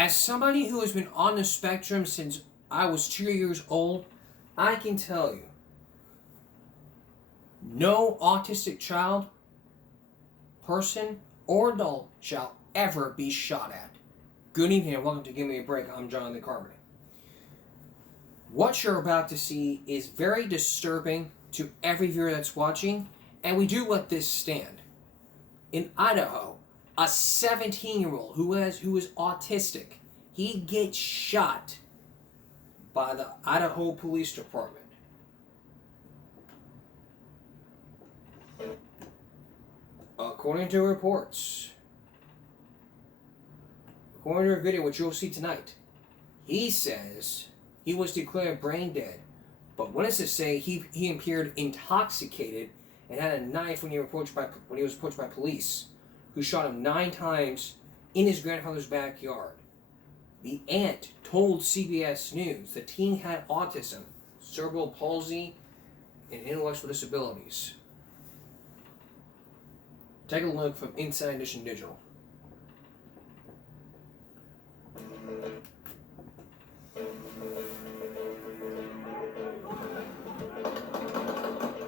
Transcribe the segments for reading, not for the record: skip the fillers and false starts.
As somebody who has been on the spectrum since I was 2 years old, I can tell you no autistic child, person, or adult shall ever be shot at. Good evening and welcome to Give Me a Break. I'm Jonathan Carmody. What you're about to see is very disturbing to every viewer that's watching, and we do let this stand. In Idaho, a 17-year-old who is autistic, he gets shot by the Idaho Police Department. According to reports, according to a video which you'll see tonight, he says he was declared brain dead, but witnesses say he appeared intoxicated and had a knife when he was approached by police, who shot him 9 times in his grandfather's backyard. The aunt told CBS News the teen had autism, cerebral palsy, and intellectual disabilities. Take a look from Inside Edition Digital.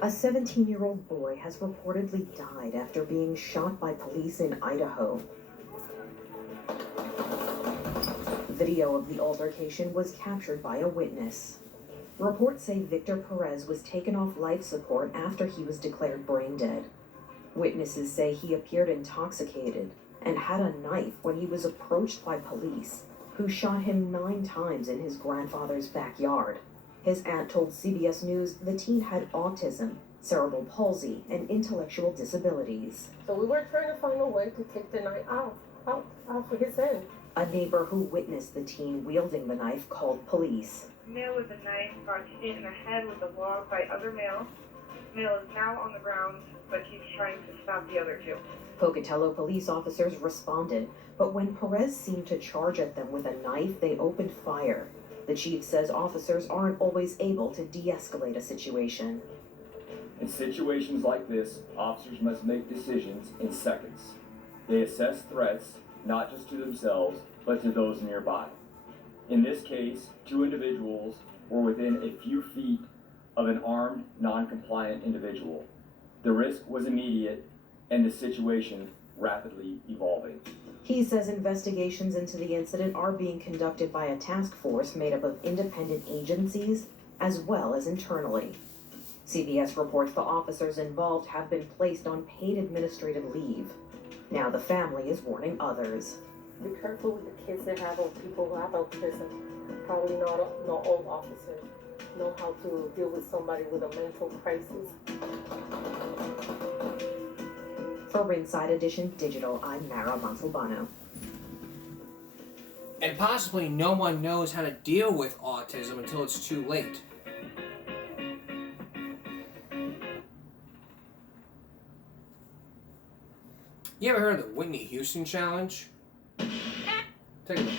A 17-year-old boy has reportedly died after being shot by police in Idaho. Video of the altercation was captured by a witness. Reports say Victor Perez was taken off life support after he was declared brain dead. Witnesses say he appeared intoxicated and had a knife when he was approached by police, who shot him 9 times in his grandfather's backyard. His aunt told CBS News the teen had autism, cerebral palsy, and intellectual disabilities. So we were trying to find a way to take the knife out for his hand. A neighbor who witnessed the teen wielding the knife called police. Male with a knife got hit in the head with a log by other male. Male is now on the ground, but he's trying to stop the other 2. Pocatello police officers responded, but when Perez seemed to charge at them with a knife, they opened fire. The chief says officers aren't always able to de-escalate a situation. In situations like this, officers must make decisions in seconds. They assess threats, not just to themselves, but to those nearby. In this case, 2 individuals were within a few feet of an armed, non-compliant individual. The risk was immediate, and the situation rapidly evolving. He says investigations into the incident are being conducted by a task force made up of independent agencies as well as internally. CBS reports the officers involved have been placed on paid administrative leave. Now the family is warning others. Be careful with the kids that have, or people who have autism. Probably not all officers know how to deal with somebody with a mental crisis. For Inside Edition Digital, I'm Mara Montalbano. And possibly no one knows how to deal with autism until it's too late. You ever heard of the Whitney Houston Challenge? Take a look.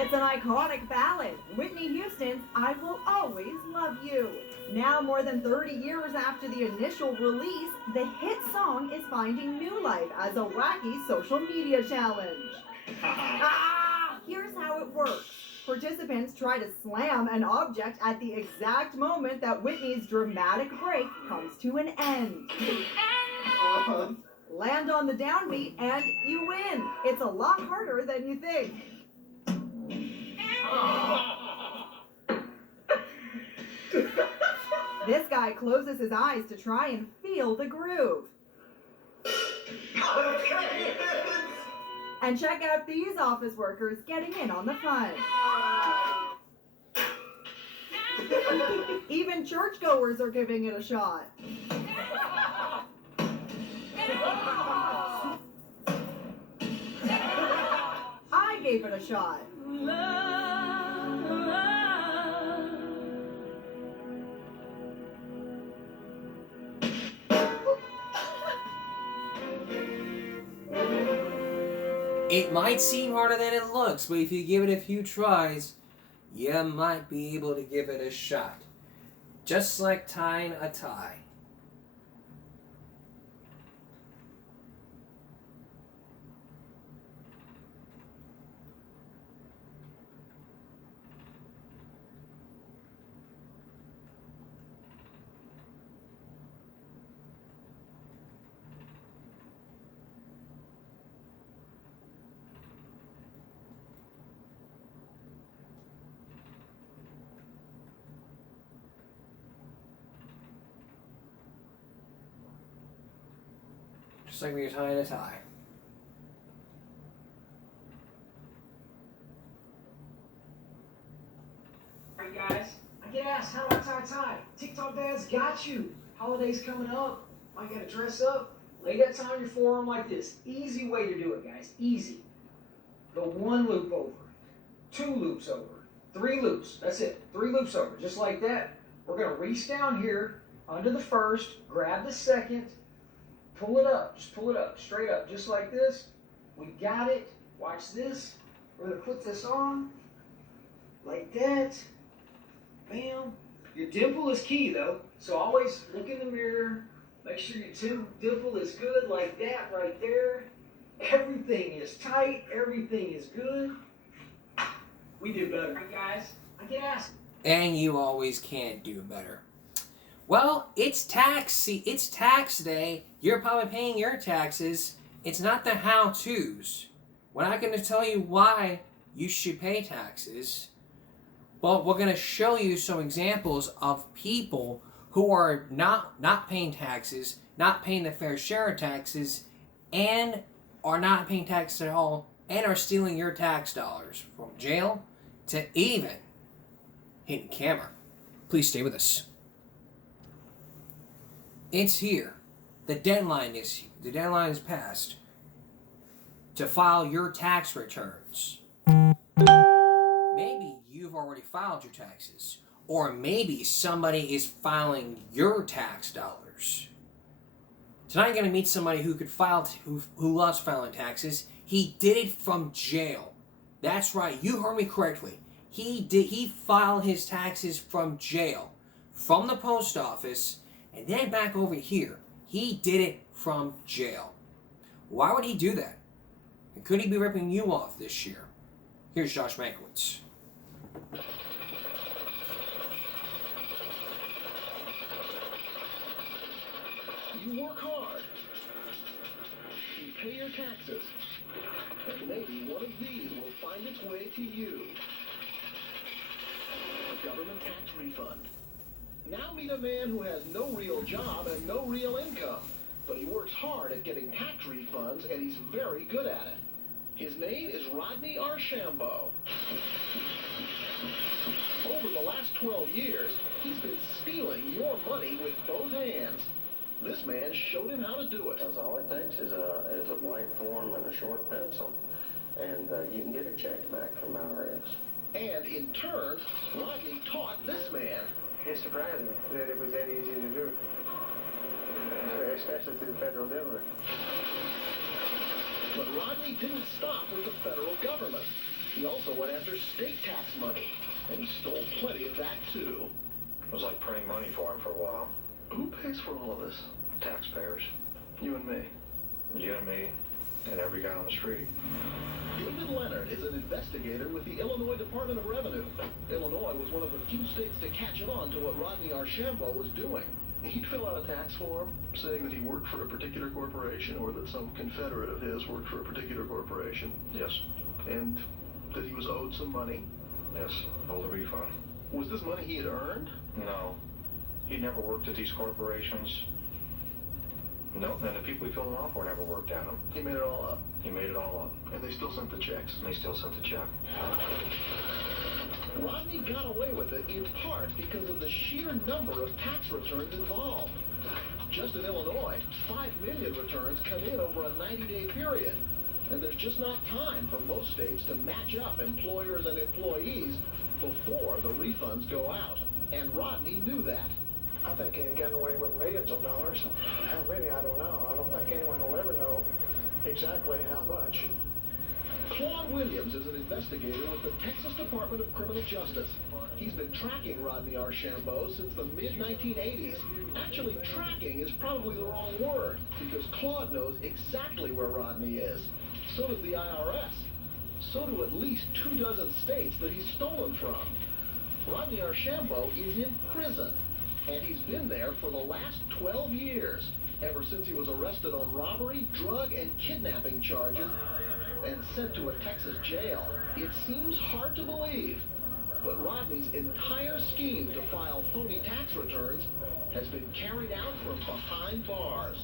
It's an iconic ballad, Whitney Houston's I Will Always Love You. Now, more than 30 years after the initial release, the hit song is finding new life as a wacky social media challenge. Here's how it works. Participants try to slam an object at the exact moment that Whitney's dramatic break comes to an end. Land on the downbeat and you win. It's a lot harder than you think. This guy closes his eyes to try and feel the groove. And check out these office workers getting in on the fun. Even churchgoers are giving it a shot. I gave it a shot. It might seem harder than it looks, but if you give it a few tries, you might be able to give it a shot. Just like tying a tie. Just like when you're tying a tie. Alright guys, I get asked how do I tie a tie? TikTok dads got you. Holidays coming up, might gotta dress up. Lay that tie on your forearm like this. Easy way to do it, guys. Easy. Go 1 loop over, 2 loops over, 3 loops. That's it. 3 loops over, just like that. We're gonna reach down here under the first, grab the second, pull it up. Just pull it up, straight up, just like this. We got it. Watch this. We're gonna put this on like that. Bam. Your dimple is key though, so always look in the mirror. Make sure your dimple is good like that right there. Everything is tight. Everything is good. We do better. Right, guys, I get asked. And you always can do better. Well, it's it's tax day. You're probably paying your taxes. It's not the how-tos. We're not going to tell you why you should pay taxes, but we're going to show you some examples of people who are not paying taxes, not paying the fair share of taxes, and are not paying taxes at all, and are stealing your tax dollars from jail to even hitting camera. Please stay with us. It's here. The deadline is passed to file your tax returns. Maybe you've already filed your taxes, or maybe somebody is filing your tax dollars. Tonight, I'm going to meet somebody who loves filing taxes. He did it from jail. That's right. You heard me correctly. He filed his taxes from jail, from the post office, and then back over here. He did it from jail. Why would he do that? And could he be ripping you off this year? Here's Josh Mankiewicz. You work hard. You pay your taxes. And maybe one of these will find its way to you. A government tax refund. Now meet a man who has no real job and no real income, but he works hard at getting tax refunds and he's very good at it. His name is Rodney Archambault. Over the last 12 years, he's been stealing your money with both hands. This man showed him how to do it. That's all it takes is a blank form and a short pencil, and you can get a check back from IRS. And in turn, Rodney taught this man. It's surprising that it was that easy to do, especially through the federal government. But Rodney didn't stop with the federal government. He also went after state tax money, and he stole plenty of that too. It was like printing money for him for a while. Who pays for all of this? Taxpayers. You and me. You and me, and every guy on the street. David Leonard is an investigator with the Illinois Department of Revenue. Illinois was one of the few states to catch on to what Rodney Archambault was doing. He'd fill out a tax form saying that he worked for a particular corporation or that some confederate of his worked for a particular corporation. Yes. And that he was owed some money. Yes. Owed a refund. Was this money he had earned? No. He never worked at these corporations. No, and the people he filled them off for never worked at them. He made it all up. He made it all up. And they still sent the checks. And they still sent the check. Rodney got away with it in part because of the sheer number of tax returns involved. Just in Illinois, 5 million returns come in over a 90-day period. And there's just not time for most states to match up employers and employees before the refunds go out. And Rodney knew that. I think he had gotten away with millions of dollars. How many, I don't know. I don't think anyone will ever know exactly how much. Claude Williams is an investigator with the Texas Department of Criminal Justice. He's been tracking Rodney Archambault since the mid-1980s. Actually, tracking is probably the wrong word, because Claude knows exactly where Rodney is. So does the IRS. So do at least 24 states that he's stolen from. Rodney Archambault is in prison, and he's been there for the last 12 years, ever since he was arrested on robbery, drug, and kidnapping charges and sent to a Texas jail. It seems hard to believe, but Rodney's entire scheme to file phony tax returns has been carried out from behind bars.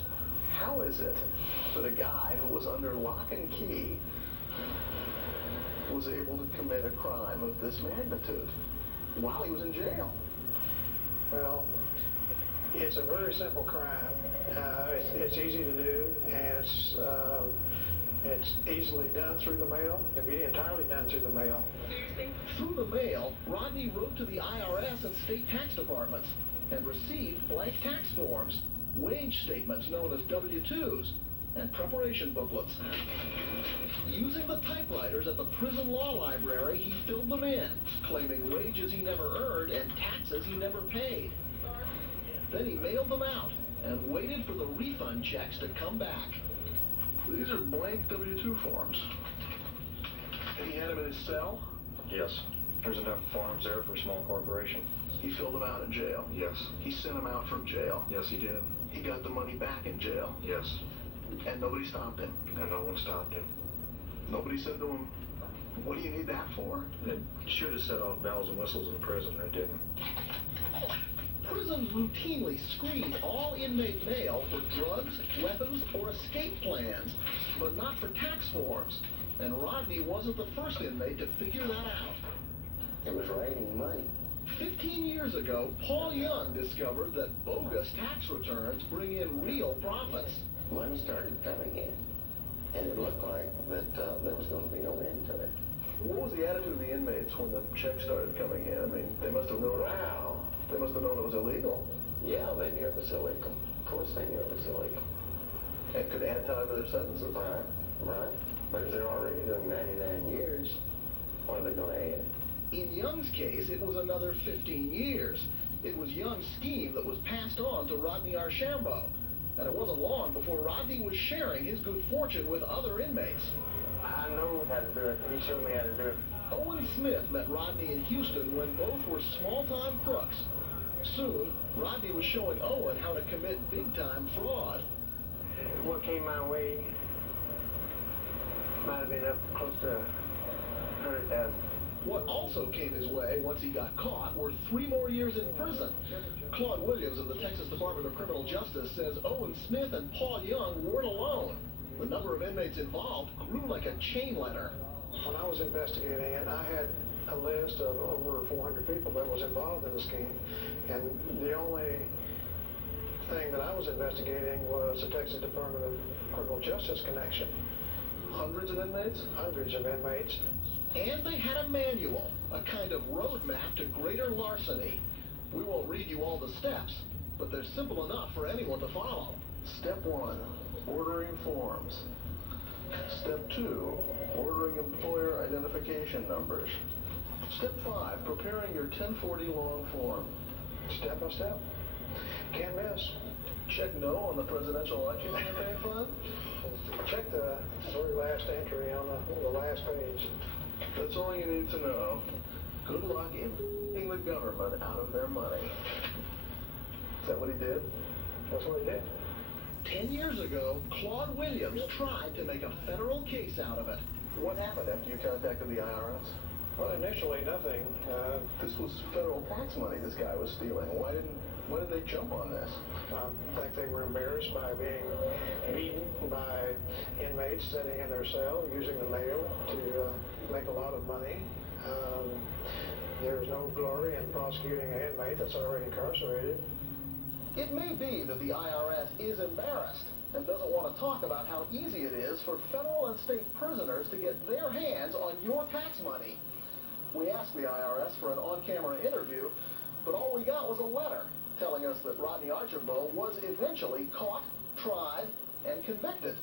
How is it But a guy who was under lock and key was able to commit a crime of this magnitude while he was in jail. Well, it's a very simple crime. It's easy to do, and it's easily done through the mail. It can be entirely done through the mail. Through the mail, Rodney wrote to the IRS and state tax departments and received blank tax forms, wage statements known as W-2s, and preparation booklets. Using the typewriters at the prison law library, he filled them in, claiming wages he never earned and taxes he never paid. Then he mailed them out and waited for the refund checks to come back. These are blank W-2 forms. And he had them in his cell? Yes. There's enough forms there for a small corporation. He filled them out in jail? Yes. He sent them out from jail? Yes, he did. He got the money back in jail? Yes. And nobody stopped him? And no one stopped him. Nobody said to him, what do you need that for? It should have set off bells and whistles in prison. They didn't. Prisons routinely screen all inmate mail for drugs, weapons, or escape plans, but not for tax forms. And Rodney wasn't the first inmate to figure that out. It was raining money. 15 years ago, Paul Young discovered that bogus tax returns bring in real profits. Money started coming in, and it looked like that there was going to be no end to it. What was the attitude of the inmates when the checks started coming in? I mean, they must have known. Wow. They must have known it was illegal. Yeah, they knew it was illegal. Of course they knew it was illegal. And could add time to their sentences. Right. But if they're already doing 99 years, what are they going to add? In Young's case, it was another 15 years. It was Young's scheme that was passed on to Rodney Archambault. And it wasn't long before Rodney was sharing his good fortune with other inmates. I know how to do it. He showed me how to do it. Owen Smith met Rodney in Houston when both were small-time crooks. Soon, Rodney was showing Owen how to commit big-time fraud. What came my way might have been up close to 100,000. What also came his way once he got caught were 3 more years in prison. Claude Williams of the Texas Department of Criminal Justice says Owen Smith and Paul Young weren't alone. The number of inmates involved grew like a chain letter. When I was investigating it, I had a list of over 400 people that was involved in the scheme, and the only thing that I was investigating was the Texas Department of Criminal Justice connection. Hundreds of inmates? Hundreds of inmates. And they had a manual, a kind of roadmap to greater larceny. We won't read you all the steps, but they're simple enough for anyone to follow. Step 1, ordering forms. Step 2, ordering employer identification numbers. Step 5, preparing your 1040 long form. Step by step. Can't miss. Check no on the presidential election campaign fund. Check the very last entry on the last page. That's all you need to know. Good luck in getting the government out of their money. Is that what he did? That's what he did. 10 years ago, Claude Williams tried to make a federal case out of it. What happened after you contacted the IRS? Well, initially nothing. This was federal tax money this guy was stealing. Why did they jump on this? I think they were embarrassed by being beaten by inmates sitting in their cell using the mail to make a lot of money. There's no glory in prosecuting an inmate that's already incarcerated. It may be that the IRS is embarrassed and doesn't want to talk about how easy it is for federal and state prisoners to get their hands on your tax money. We asked the IRS for an on-camera interview, but all we got was a letter telling us that Rodney Archambault was eventually caught, tried, and convicted.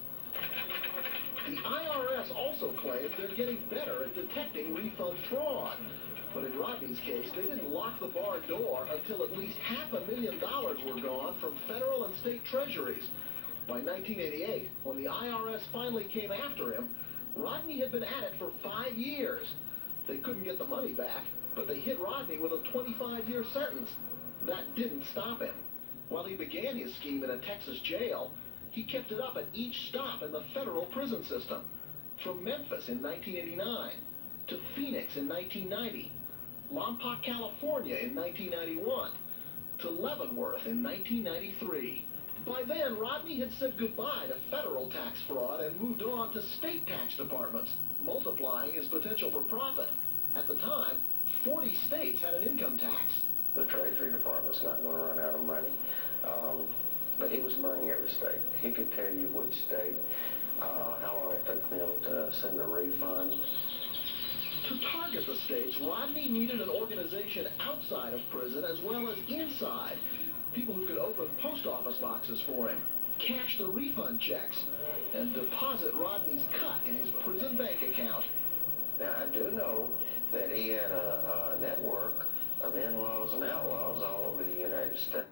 The IRS also claims they're getting better at detecting refund fraud. But in Rodney's case, they didn't lock the bar door until at least $500,000 were gone from federal and state treasuries. By 1988, when the IRS finally came after him, Rodney had been at it for 5 years. They couldn't get the money back, but they hit Rodney with a 25-year sentence. That didn't stop him. While he began his scheme in a Texas jail, he kept it up at each stop in the federal prison system. From Memphis in 1989, to Phoenix in 1990, Lompoc, California in 1991, to Leavenworth in 1993. By then, Rodney had said goodbye to federal tax tax fraud and moved on to state tax departments, multiplying his potential for profit. At the time, 40 states had an income tax. The Treasury Department's not going to run out of money, but he was burning every state. He could tell you which state, how long it took them to send a refund. To target the states, Rodney needed an organization outside of prison as well as inside. People who could open post office boxes for him, cash the refund checks, and deposit Rodney's cut in his prison bank account. Now, I do know that he had a network of in-laws and outlaws all over the United States.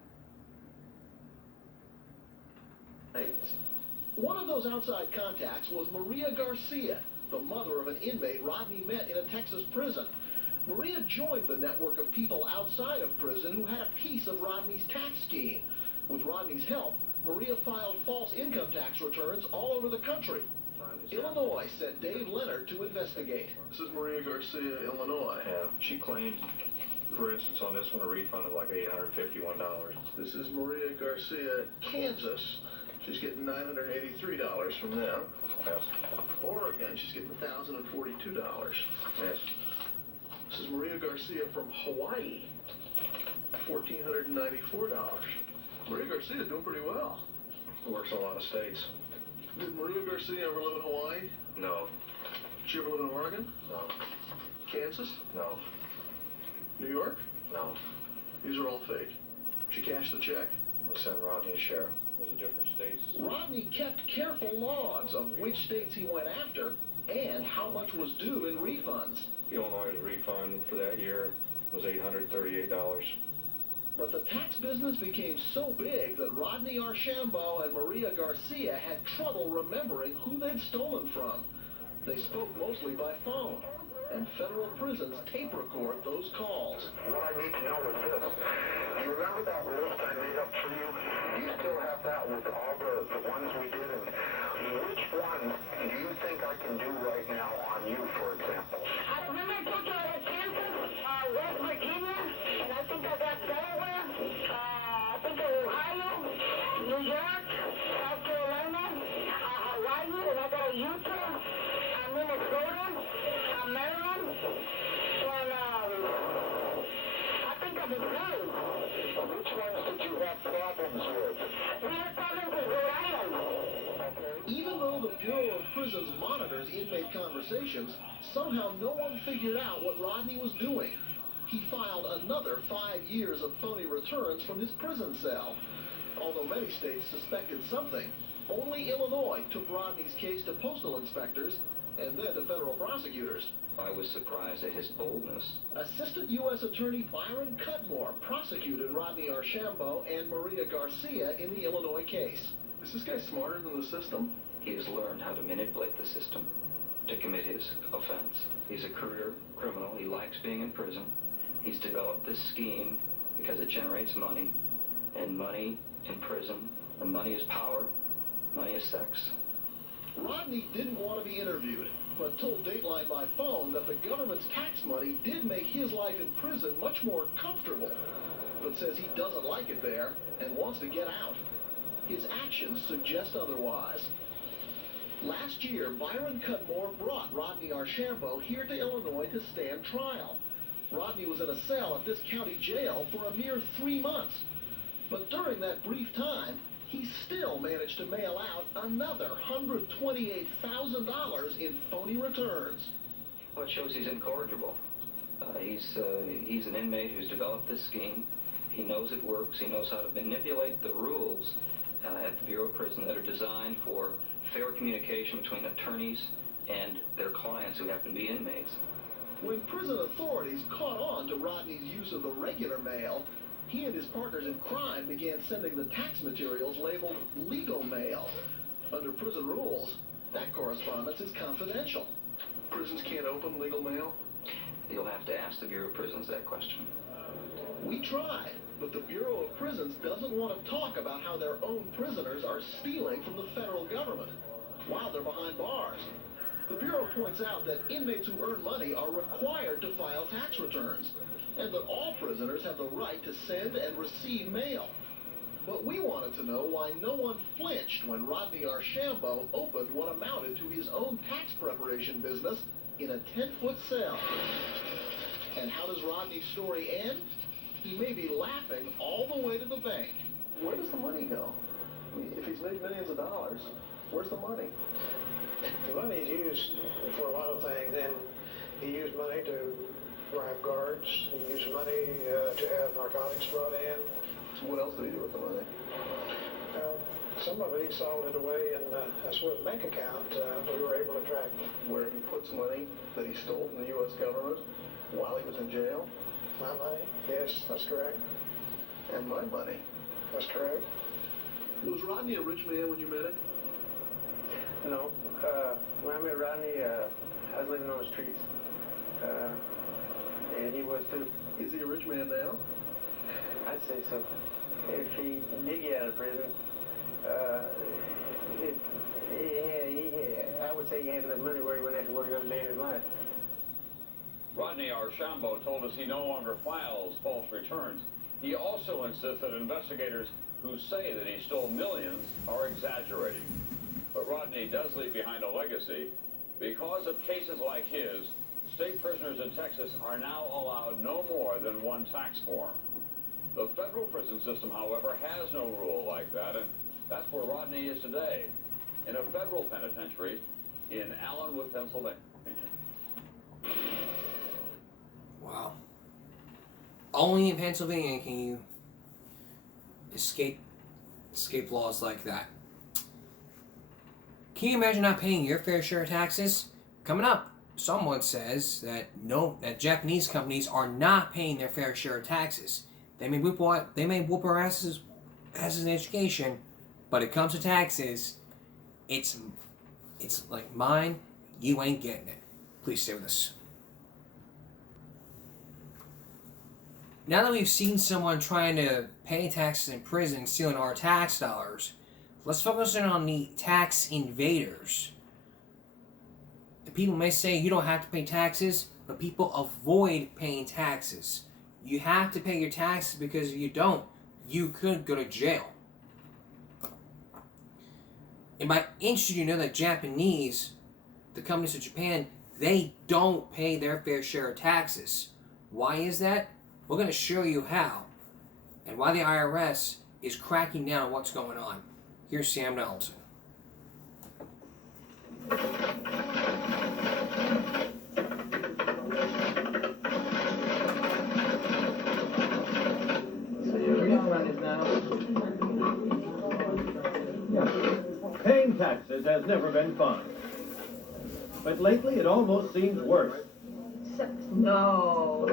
One of those outside contacts was Maria Garcia, the mother of an inmate Rodney met in a Texas prison. Maria joined the network of people outside of prison who had a piece of Rodney's tax scheme. With Rodney's help, Maria filed false income tax returns all over the country. Illinois sent Dave Leonard to investigate. This is Maria Garcia, Illinois. Yeah, she claimed, for instance, on this one, a refund of like $851. This is Maria Garcia, Kansas. She's getting $983 from them. Yes. Oregon, she's getting $1,042. Yes. This is Maria Garcia from Hawaii, $1,494. Maria Garcia doing pretty well. Works in a lot of states. Did Maria Garcia ever live in Hawaii? No. Did she ever live in Oregon? No. Kansas? No. New York? No. These are all fake. She cashed the check. We sent Rodney a share. Those are different states. Rodney kept careful logs of which states he went after and how much was due in refunds. Illinois' refund for that year was $838. But the tax business became so big that Rodney Archambault and Maria Garcia had trouble remembering who they'd stolen from. They spoke mostly by phone, and federal prisons tape record those calls. What I need to know is this. Do you remember that list I made up for you? Do you still have that with all the ones we did? And which one do you think I can do right now on you, for example? I remember I told you I had Kansas, West Virginia, and I think I got Delaware, I think Ohio, New York, South Carolina, Hawaii, and I got a Utah, Minnesota, Maryland, and I think I'm in Philly. Which ones did you have problems with? We had problems with Rhode Island. Even though the Bureau of Prisons monitors inmate conversations, somehow no one figured out what Rodney was doing. He filed another 5 years of phony returns from his prison cell. Although many states suspected something, only Illinois took Rodney's case to postal inspectors and then to federal prosecutors. I was surprised at his boldness. Assistant U.S. Attorney Byron Cudmore prosecuted Rodney Archambault and Maria Garcia in the Illinois case. Is this guy smarter than the system? He has learned how to manipulate the system to commit his offense. He's a career criminal. He likes being in prison. He's developed this scheme because it generates money, and money in prison, and money is power, money is sex. Rodney didn't want to be interviewed, but told Dateline by phone that the government's tax money did make his life in prison much more comfortable, but says he doesn't like it there and wants to get out. His actions suggest otherwise. Last year, Byron Cudmore brought Rodney Archambault here to Illinois to stand trial. Rodney was in a cell at this county jail for a mere 3 months. But during that brief time, he still managed to mail out another $128,000 in phony returns. Well, it shows he's incorrigible. He's an inmate who's developed this scheme. He knows it works. He knows how to manipulate the rules at the Bureau of Prison that are designed for fair communication between attorneys and their clients who happen to be inmates. When prison authorities caught on to Rodney's use of the regular mail, he and his partners in crime began sending the tax materials labeled legal mail. Under prison rules, that correspondence is confidential. Prisons can't open legal mail? You'll have to ask the Bureau of Prisons that question. We tried, but the Bureau of Prisons doesn't want to talk about how their own prisoners are stealing from the federal government while they're behind bars. The Bureau points out that inmates who earn money are required to file tax returns, and that all prisoners have the right to send and receive mail. But we wanted to know why no one flinched when Rodney Archambault opened what amounted to his own tax preparation business in a 10-foot cell. And how does Rodney's story end? He may be laughing all the way to the bank. Where does the money go? I mean, if he's made millions of dollars, where's the money? The money is used for a lot of things, and he used money to bribe guards. He used money to have narcotics brought in. What else did he do with the money? Some of it he sold it away in a Swiss bank account we were able to track. Where he puts money that he stole from the U.S. government while he was in jail? My money? Yes, that's correct. And my money? That's correct. Was Rodney a rich man when you met him? No. When I met Rodney, I was living on the streets. And he was too. Is he a rich man now? I'd say so. If he did get out of prison, I would say he had enough money where he wouldn't have to work another day in his life. Rodney Archambault told us he no longer files false returns. He also insists that investigators who say that he stole millions are exaggerating. But Rodney does leave behind a legacy. Because of cases like his, state prisoners in Texas are now allowed no more than one tax form. The federal prison system, however, has no rule like that, and that's where Rodney is today, in a federal penitentiary in Allenwood, Pennsylvania. Wow. Only in Pennsylvania can you escape laws like that. Can you imagine not paying your fair share of taxes? Coming up, someone says that Japanese companies are not paying their fair share of taxes. They may whoop our asses in education, but it comes to taxes, it's like mine, you ain't getting it. Please stay with us. Now that we've seen someone trying to pay taxes in prison, stealing our tax dollars, let's focus in on the tax invaders. The people may say you don't have to pay taxes, but people avoid paying taxes. You have to pay your taxes because if you don't, you could go to jail. And by interested, you know that the companies of Japan, they don't pay their fair share of taxes. Why is that? We're going to show you how, and why the IRS is cracking down on what's going on. Here's Sam Donaldson. Paying taxes has never been fun. But lately it almost seems worse. No.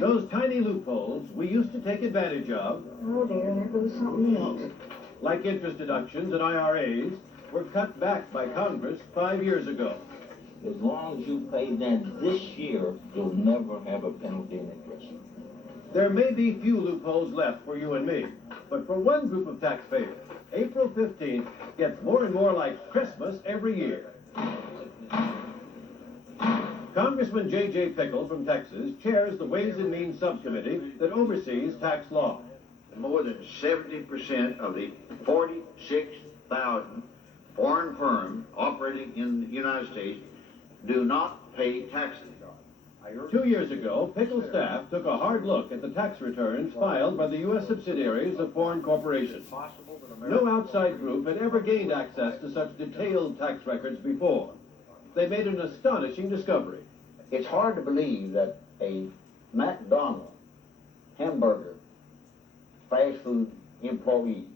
Those tiny loopholes we used to take advantage of, Oh dear, there goes something else. like interest deductions and IRAs, were cut back by Congress 5 years ago. As long as you pay them this year, you'll never have a penalty in interest. There may be few loopholes left for you and me, but for one group of taxpayers, April 15th gets more and more like Christmas every year. Congressman J.J. Pickle from Texas chairs the Ways and Means Subcommittee that oversees tax law. More than 70% of the 46,000 foreign firms operating in the United States do not pay taxes. 2 years ago, Pickle's staff took a hard look at the tax returns filed by the U.S. subsidiaries of foreign corporations. No outside group had ever gained access to such detailed tax records before. They made an astonishing discovery. It's hard to believe that a McDonald's hamburger fast food employee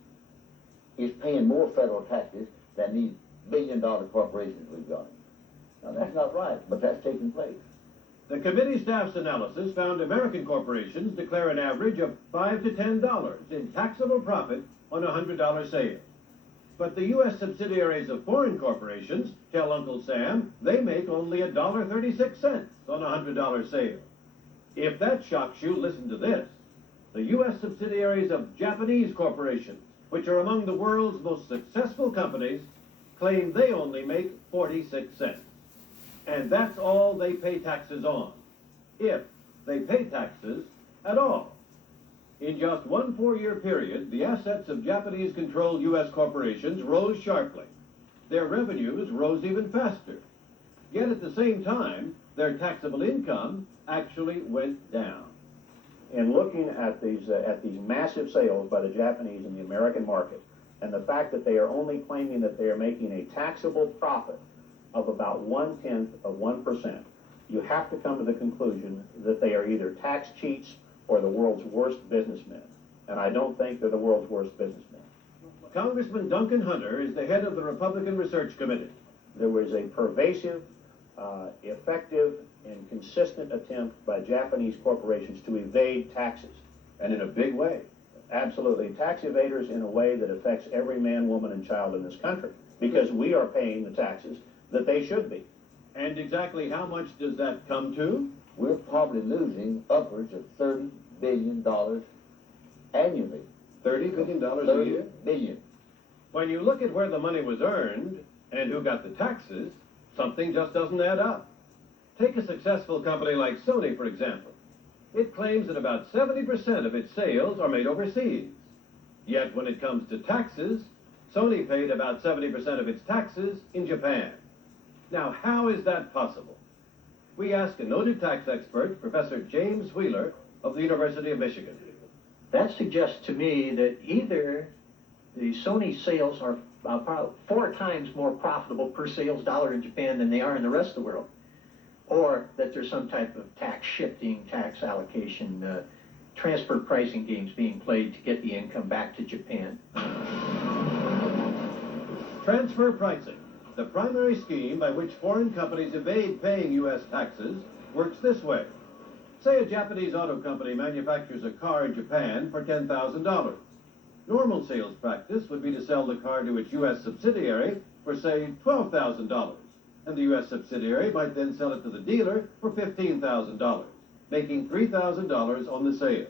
is paying more federal taxes than these billion-dollar corporations we've got. Now, that's not right, but that's taking place. The committee staff's analysis found American corporations declare an average of $5 to $10 in taxable profit on a $100 sale. But the U.S. subsidiaries of foreign corporations tell Uncle Sam they make only $1.36 on a $100 sale. If that shocks you, listen to this. The U.S. subsidiaries of Japanese corporations, which are among the world's most successful companies, claim they only make 46 cents. And that's all they pay taxes on, if they pay taxes at all. In just one 4-year period, the assets of Japanese-controlled U.S. corporations rose sharply. Their revenues rose even faster. Yet at the same time, their taxable income actually went down. In looking at these massive sales by the Japanese in the American market, and the fact that they are only claiming that they are making a taxable profit of about 0.1%, you have to come to the conclusion that they are either tax cheats or the world's worst businessmen. And I don't think they're the world's worst businessmen. Congressman Duncan Hunter is the head of the Republican Research Committee. There was a pervasive, effective, and consistent attempt by Japanese corporations to evade taxes. And in a big way. Absolutely. Tax evaders in a way that affects every man, woman, and child in this country, because we are paying the taxes that they should be. And exactly how much does that come to? We're probably losing upwards of $30 billion annually. $30 billion a year? $30 billion. When you look at where the money was earned and who got the taxes, something just doesn't add up. Take a successful company like Sony, for example. It claims that about 70% of its sales are made overseas. Yet when it comes to taxes, Sony paid about 70% of its taxes in Japan. Now, how is that possible? We asked a noted tax expert, Professor James Wheeler of the University of Michigan. That suggests to me that either the Sony sales are about 4 times more profitable per sales dollar in Japan than they are in the rest of the world, or that there's some type of tax shifting, tax allocation, transfer pricing games being played to get the income back to Japan. Transfer pricing, the primary scheme by which foreign companies evade paying U.S. taxes, works this way. Say a Japanese auto company manufactures a car in Japan for $10,000. Normal sales practice would be to sell the car to its U.S. subsidiary for, say, $12,000. And the U.S. subsidiary might then sell it to the dealer for $15,000, making $3,000 on the sale.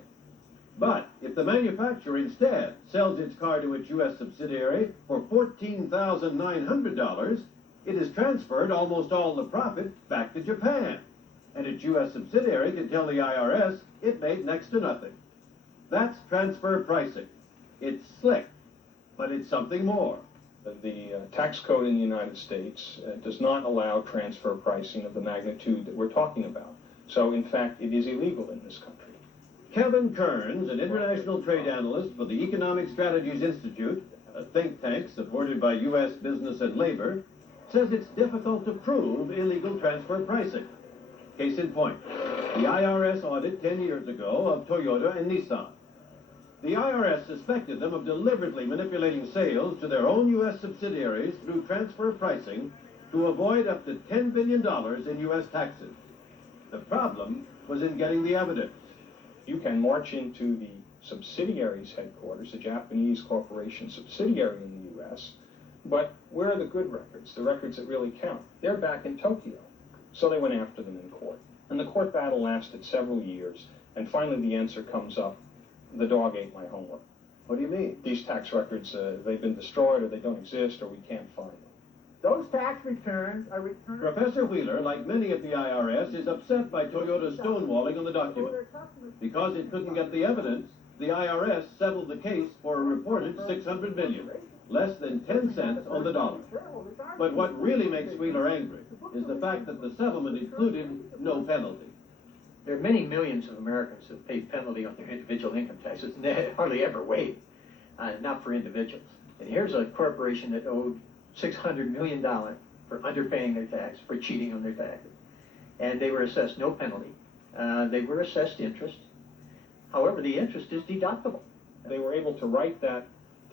But if the manufacturer instead sells its car to its U.S. subsidiary for $14,900, it has transferred almost all the profit back to Japan. And its U.S. subsidiary can tell the IRS it made next to nothing. That's transfer pricing. It's slick, but it's something more. The tax code in the United States does not allow transfer pricing of the magnitude that we're talking about. So, in fact, it is illegal in this country. Kevin Kearns, an international trade analyst for the Economic Strategies Institute, a think tank supported by U.S. Business and Labor, says it's difficult to prove illegal transfer pricing. Case in point, the IRS audit 10 years ago of Toyota and Nissan. The IRS suspected them of deliberately manipulating sales to their own U.S. subsidiaries through transfer pricing to avoid up to $10 billion in U.S. taxes. The problem was in getting the evidence. You can march into the subsidiary's headquarters, a Japanese corporation subsidiary in the U.S., but where are the good records, the records that really count? They're back in Tokyo. So they went after them in court. And the court battle lasted several years, and finally the answer comes up: the dog ate my homework. What do you mean? These tax records, they've been destroyed, or they don't exist, or we can't find them. Those tax returns are returned. Professor Wheeler, like many at the IRS, is upset by Toyota's stonewalling on the document. Because it couldn't get the evidence, the IRS settled the case for a reported $600 million, less than 10 cents on the dollar. But what really makes Wheeler angry is the fact that the settlement included no penalty. There are many millions of Americans who pay penalty on their individual income taxes, and they hardly ever waive, not for individuals. And here's a corporation that owed $600 million for underpaying their tax, for cheating on their taxes. And they were assessed no penalty. They were assessed interest. However, the interest is deductible. They were able to write that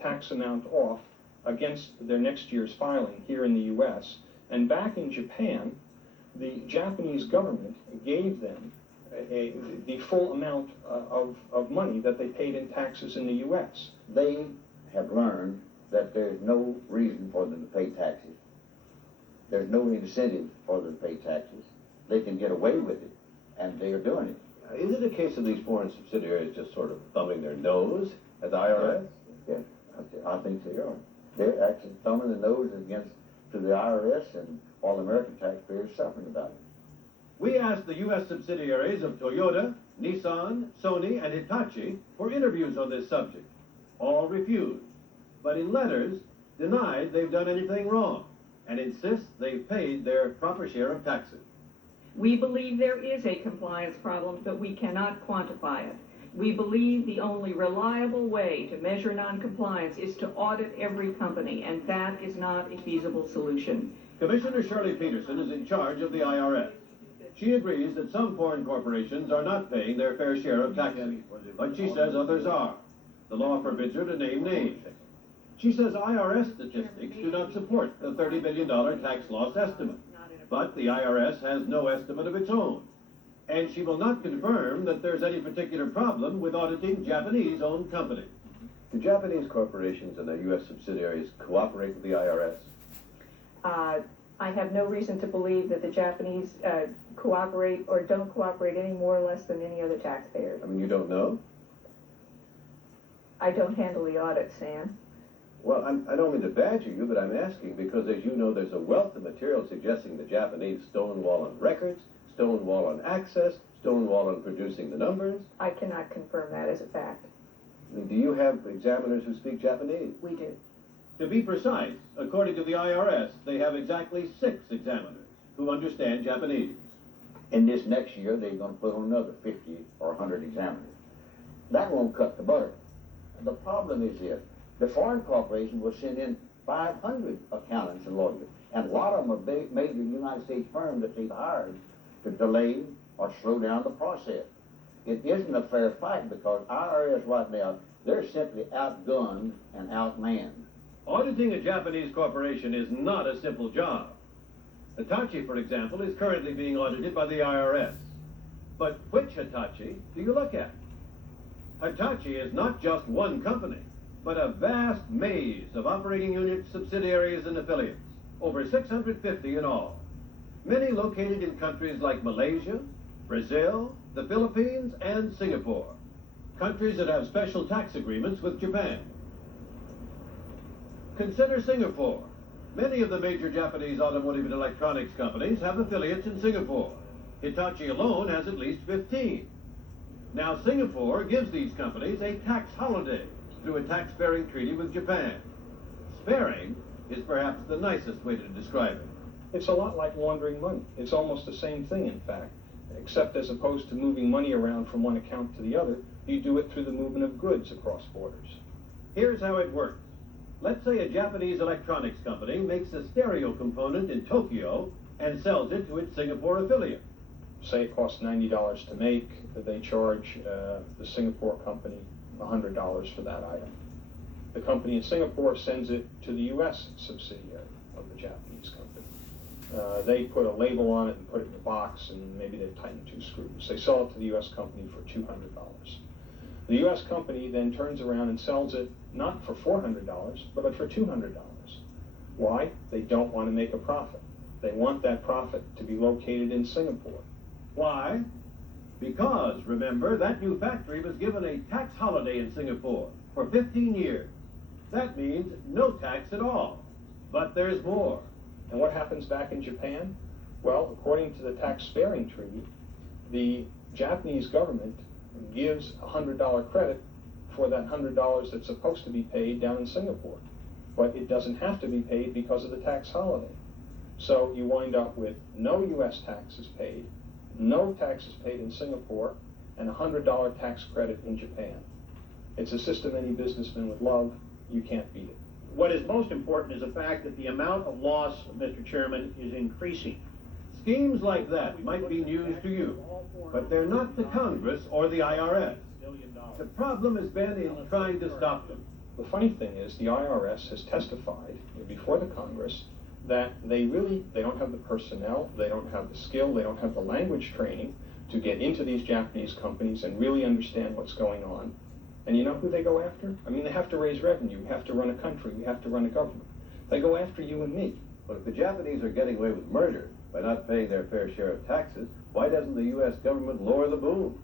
tax amount off against their next year's filing here in the U.S. And back in Japan, the Japanese government gave them the full amount of money that they paid in taxes in the U.S. They have learned that there's no reason for them to pay taxes. There's no incentive for them to pay taxes. They can get away with it, and they are doing it. Is it a case of these foreign subsidiaries just sort of thumbing their nose at the IRS? Yeah, I think they are. They're actually thumbing the nose to the IRS, and all American taxpayers suffering about it. We asked the U.S. subsidiaries of Toyota, Nissan, Sony, and Hitachi for interviews on this subject. All refused, but in letters denied they've done anything wrong and insist they've paid their proper share of taxes. We believe there is a compliance problem, but we cannot quantify it. We believe the only reliable way to measure noncompliance is to audit every company, and that is not a feasible solution. Commissioner Shirley Peterson is in charge of the IRS. She agrees that some foreign corporations are not paying their fair share of taxes, but she says others are. The law forbids her to name names. She says IRS statistics do not support the $30 billion tax loss estimate, but the IRS has no estimate of its own. And she will not confirm that there's any particular problem with auditing Japanese-owned companies. Do Japanese corporations and their U.S. subsidiaries cooperate with the IRS? I have no reason to believe that the Japanese cooperate or don't cooperate any more or less than any other taxpayers. I mean, you don't know? I don't handle the audit, Sam. Well, I don't mean to badger you, but I'm asking because, as you know, there's a wealth of material suggesting the Japanese stonewall on records, stonewall on access, stonewall on producing the numbers. I cannot confirm that as a fact. I mean, do you have examiners who speak Japanese? We do. To be precise, according to the IRS, they have exactly 6 examiners who understand Japanese. And this next year, they're going to put on another 50 or 100 examiners. That won't cut the butter. The problem is this. The foreign corporation will send in 500 accountants and lawyers, and a lot of them are big, major United States firms that they've hired to delay or slow down the process. It isn't a fair fight because IRS right now, they're simply outgunned and outmanned. Auditing a Japanese corporation is not a simple job. Hitachi, for example, is currently being audited by the IRS. But which Hitachi do you look at? Hitachi is not just one company, but a vast maze of operating units, subsidiaries, and affiliates, over 650 in all. Many located in countries like Malaysia, Brazil, the Philippines, and Singapore, countries that have special tax agreements with Japan. Consider Singapore. Many of the major Japanese automotive and electronics companies have affiliates in Singapore. Hitachi alone has at least 15. Now, Singapore gives these companies a tax holiday through a tax-sparing treaty with Japan. Sparing is perhaps the nicest way to describe it. It's a lot like laundering money. It's almost the same thing, in fact, except as opposed to moving money around from one account to the other, you do it through the movement of goods across borders. Here's how it works. Let's say a Japanese electronics company makes a stereo component in Tokyo and sells it to its Singapore affiliate. Say it costs $90 to make, they charge the Singapore company $100 for that item. The company in Singapore sends it to the U.S. subsidiary of the Japanese company. They put a label on it and put it in a box, and maybe they tighten 2 screws. They sell it to the U.S. company for $200. The U.S. company then turns around and sells it not for $400, but for $200. Why? They don't want to make a profit. They want that profit to be located in Singapore. Why? Because, remember, that new factory was given a tax holiday in Singapore for 15 years. That means no tax at all. But there's more. And what happens back in Japan? Well, according to the tax-sparing treaty, the Japanese government gives a $100 credit for that $100 that's supposed to be paid down in Singapore. But it doesn't have to be paid because of the tax holiday. So you wind up with no U.S. taxes paid, no taxes paid in Singapore, and a $100 tax credit in Japan. It's a system any businessman would love. You can't beat it. What is most important is the fact that the amount of loss, Mr. Chairman, is increasing. Schemes like that might be news to you, but they're not to Congress or the IRS. The problem has been in trying to stop them. The funny thing is the IRS has testified before the Congress that they don't have the personnel, they don't have the skill, they don't have the language training to get into these Japanese companies and really understand what's going on. And you know who they go after? I mean, they have to raise revenue, we have to run a country, we have to run a government. They go after you and me. But if the Japanese are getting away with murder by not paying their fair share of taxes, why doesn't the U.S. government lower the boom?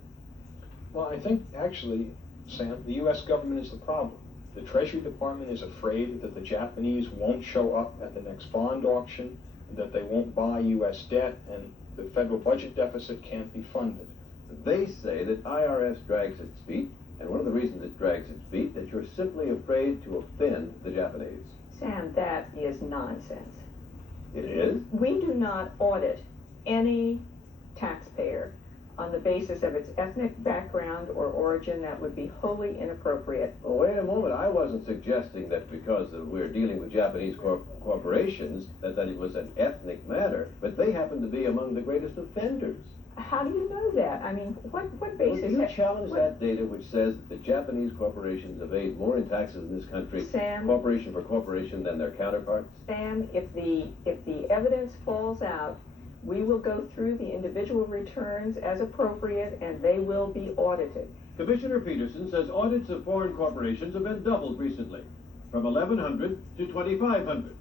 Well, I think, actually, Sam, the U.S. government is the problem. The Treasury Department is afraid that the Japanese won't show up at the next bond auction, that they won't buy U.S. debt, and The federal budget deficit can't be funded. They say that IRS drags its feet, and one of the reasons it drags its feet that you're simply afraid to offend the Japanese. Sam, that is nonsense. It is? We do not audit any taxpayer on the basis of its ethnic background or origin. That would be wholly inappropriate. Well, wait a moment. I wasn't suggesting that because we're dealing with Japanese corporations that it was an ethnic matter, but they happen to be among the greatest offenders. How do you know that? I mean, what basis? Well, you challenge that data which says that the Japanese corporations evade more in taxes in this country, Sam, corporation for corporation, than their counterparts? Sam, if the evidence falls out, we will go through the individual returns as appropriate, and they will be audited. Commissioner Peterson says audits of foreign corporations have been doubled recently, from 1,100 to 2,500.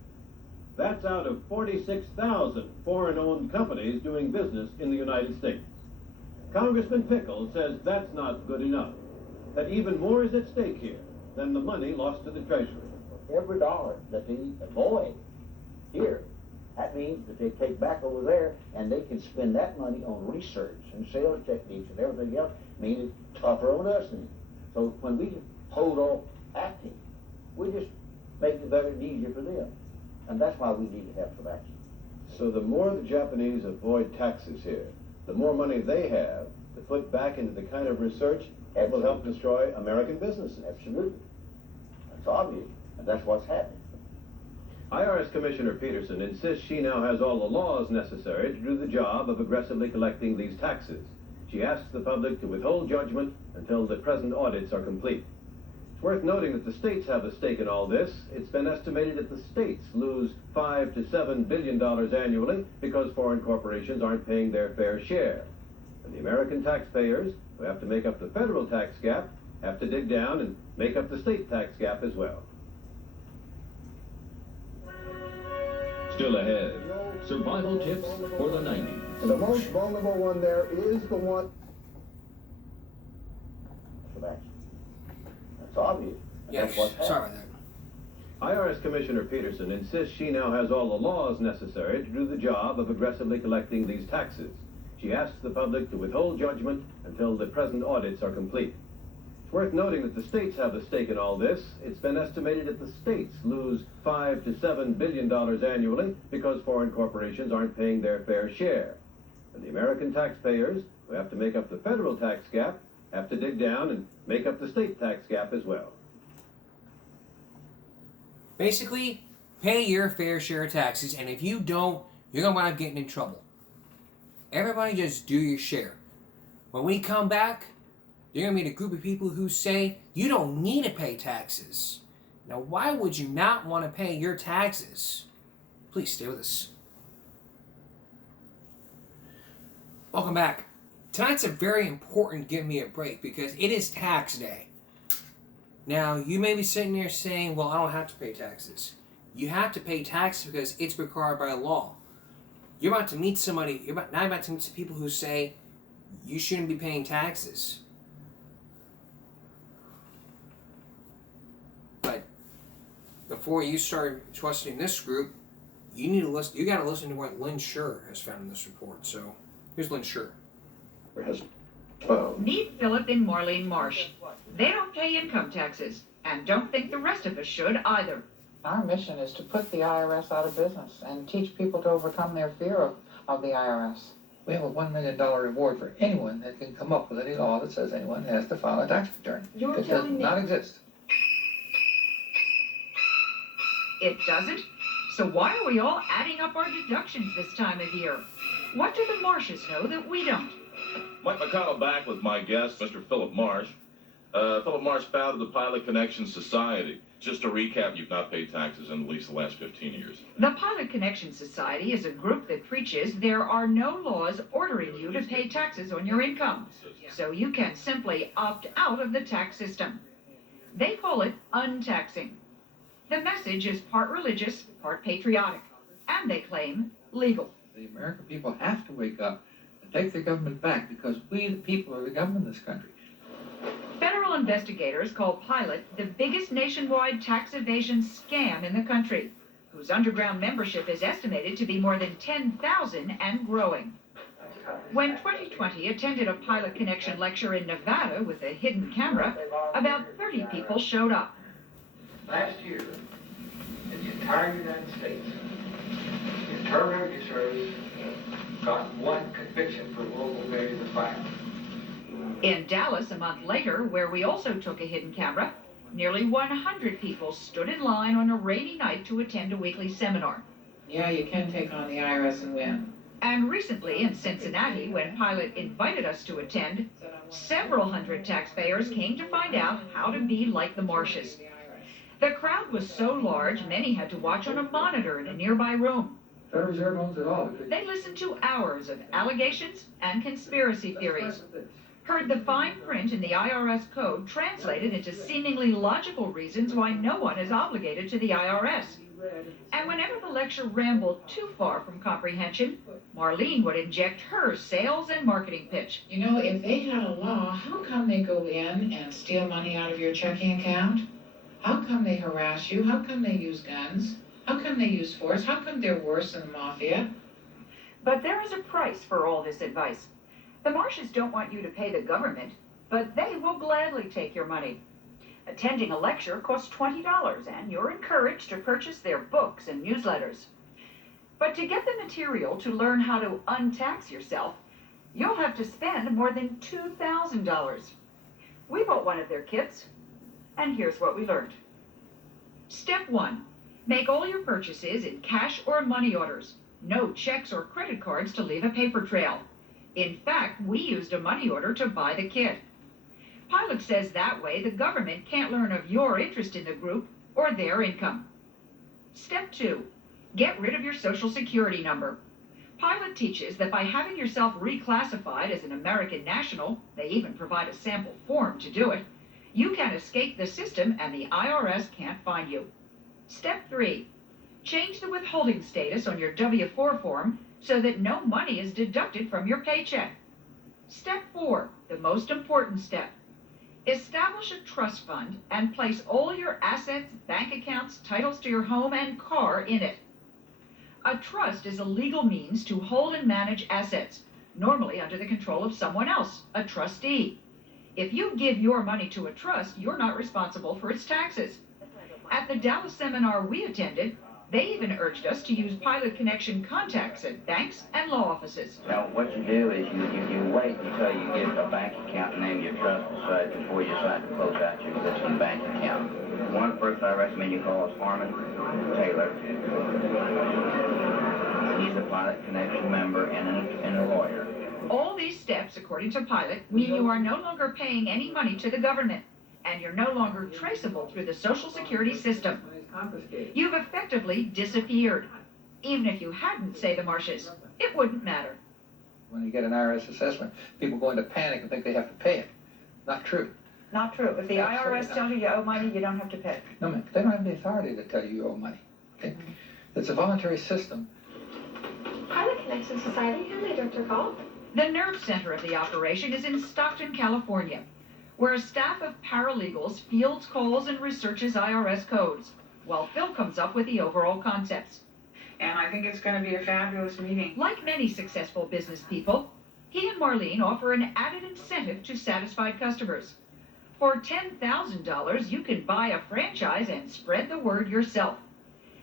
That's out of 46,000 foreign-owned companies doing business in the United States. Congressman Pickles says that's not good enough, that even more is at stake here than the money lost to the Treasury. Every dollar that they avoid here, that means that they take back over there and they can spend that money on research and sales techniques and everything else, meaning tougher on us. So when we hold off acting, we just make it better and easier for them. And that's why we need to have some action. So the more the Japanese avoid taxes here, the more money they have to put back into the kind of research that will help destroy American businesses. Absolutely. That's obvious, and that's what's happening. IRS Commissioner Peterson insists she now has all the laws necessary to do the job of aggressively collecting these taxes. She asks the public to withhold judgment until the present audits are complete. It's worth noting that the states have a stake in all this. It's been estimated that the states lose $5 to $7 billion annually because foreign corporations aren't paying their fair share. And the American taxpayers, who have to make up the federal tax gap, have to dig down and make up the state tax gap as well. Still ahead, survival tips for the 90s. The most vulnerable one there is the one. That's obvious. Yes, sorry about that. IRS Commissioner Peterson insists she now has all the laws necessary to do the job of aggressively collecting these taxes. She asks the public to withhold judgment until the present audits are complete. It's worth noting that the states have a stake in all this. It's been estimated that the states lose $5 to $7 billion annually because foreign corporations aren't paying their fair share. And the American taxpayers, who have to make up the federal tax gap, have to dig down and make up the state tax gap as well. Basically, pay your fair share of taxes, and if you don't, you're going to wind up getting in trouble. Everybody just do your share. When we come back, you're going to meet a group of people who say you don't need to pay taxes. Now, why would you not want to pay your taxes? Please stay with us. Welcome back. Tonight's a very important Give Me a Break because it is tax day. Now, you may be sitting there saying, well, I don't have to pay taxes. You have to pay taxes because it's required by law. You're about to meet somebody, now you're about to meet some people who say you shouldn't be paying taxes. But before you start trusting this group, you need to listen. You got to listen to what Lynn Scher has found in this report. So here's Lynn Scher. Meet Philip and Marlene Marsh. They don't pay income taxes and don't think the rest of us should either. Our mission is to put the IRS out of business and teach people to overcome their fear of the IRS. We have a $1 million reward for anyone that can come up with any law that says anyone has to file a tax return. It does not exist. It doesn't? So why are we all adding up our deductions this time of year? What do the Marshes know that we don't? Mike McConnell back with my guest, Mr. Philip Marsh. Philip Marsh founded the Pilot Connection Society. Just to recap, you've not paid taxes in at least the last 15 years. The Pilot Connection Society is a group that preaches there are no laws ordering you to pay taxes on your income, so you can simply opt out of the tax system. They call it untaxing. The message is part religious, part patriotic, and they claim legal. The American people have to wake up and take their government back because we, the people, are the government of this country. Federal investigators call Pilot the biggest nationwide tax evasion scam in the country, whose underground membership is estimated to be more than 10,000 and growing. When 2020 attended a Pilot Connection lecture in Nevada with a hidden camera, about 30 people showed up. Last year, in the entire United States, the Internal Revenue Service got one conviction for local failure to file. In Dallas a month later, where we also took a hidden camera, nearly 100 people stood in line on a rainy night to attend a weekly seminar. Yeah, you can take on the IRS and win. And recently in Cincinnati, when Pilot invited us to attend, several hundred taxpayers came to find out how to be like the Marshes. The crowd was so large, many had to watch on a monitor in a nearby room. Federal Reserve owns it all. They listened to hours of allegations and conspiracy theories, heard the fine print in the IRS code translated into seemingly logical reasons why no one is obligated to the IRS. And whenever the lecture rambled too far from comprehension, Marlene would inject her sales and marketing pitch. You know, if they had a law, how come they go in and steal money out of your checking account? How come they harass you? How come they use guns? How come they use force? How come they're worse than the mafia? But there is a price for all this advice. The Marshes don't want you to pay the government, but they will gladly take your money. Attending a lecture costs $20, and you're encouraged to purchase their books and newsletters. But to get the material to learn how to untax yourself, you'll have to spend more than $2,000. We bought one of their kits, and here's what we learned. Step 1. Make all your purchases in cash or money orders. No checks or credit cards to leave a paper trail. In fact, we used a money order to buy the kit. Pilot says that way the government can't learn of your interest in the group or their income. Step 2. Get rid of your Social Security number. Pilot teaches that by having yourself reclassified as an American national, they even provide a sample form to do it, you can escape the system and the IRS can't find you. Step 3. Change the withholding status on your W-4 form so that no money is deducted from your paycheck. Step 4, the most important step. Establish a trust fund and place all your assets, bank accounts, titles to your home and car in it. A trust is a legal means to hold and manage assets, normally under the control of someone else, a trustee. If you give your money to a trust, you're not responsible for its taxes. At the Dallas seminar we attended, they even urged us to use Pilot Connection contacts at banks and law offices. Now, what you do is you wait until you get a bank account name your trust and such before you decide to close out your existing bank account. One person I recommend you call is Harmon Taylor. He's a Pilot Connection member and a lawyer. All these steps, according to Pilot, mean you are no longer paying any money to the government, and you're no longer traceable through the Social Security system. You've effectively disappeared. Even if you hadn't, say the Marshes, it wouldn't matter. When you get an IRS assessment, people go into panic and think they have to pay it. Not true. Not true. If the IRS tells you you owe money, you don't have to pay. No, man, they don't have the authority to tell you you owe money. Okay? It's a voluntary system. Pilot Connection Society, who may direct your call? The nerve center of the operation is in Stockton, California, where a staff of paralegals fields calls and researches IRS codes, while Phil comes up with the overall concepts. And I think it's going to be a fabulous meeting. Like many successful business people, he and Marlene offer an added incentive to satisfied customers. For $10,000, you can buy a franchise and spread the word yourself.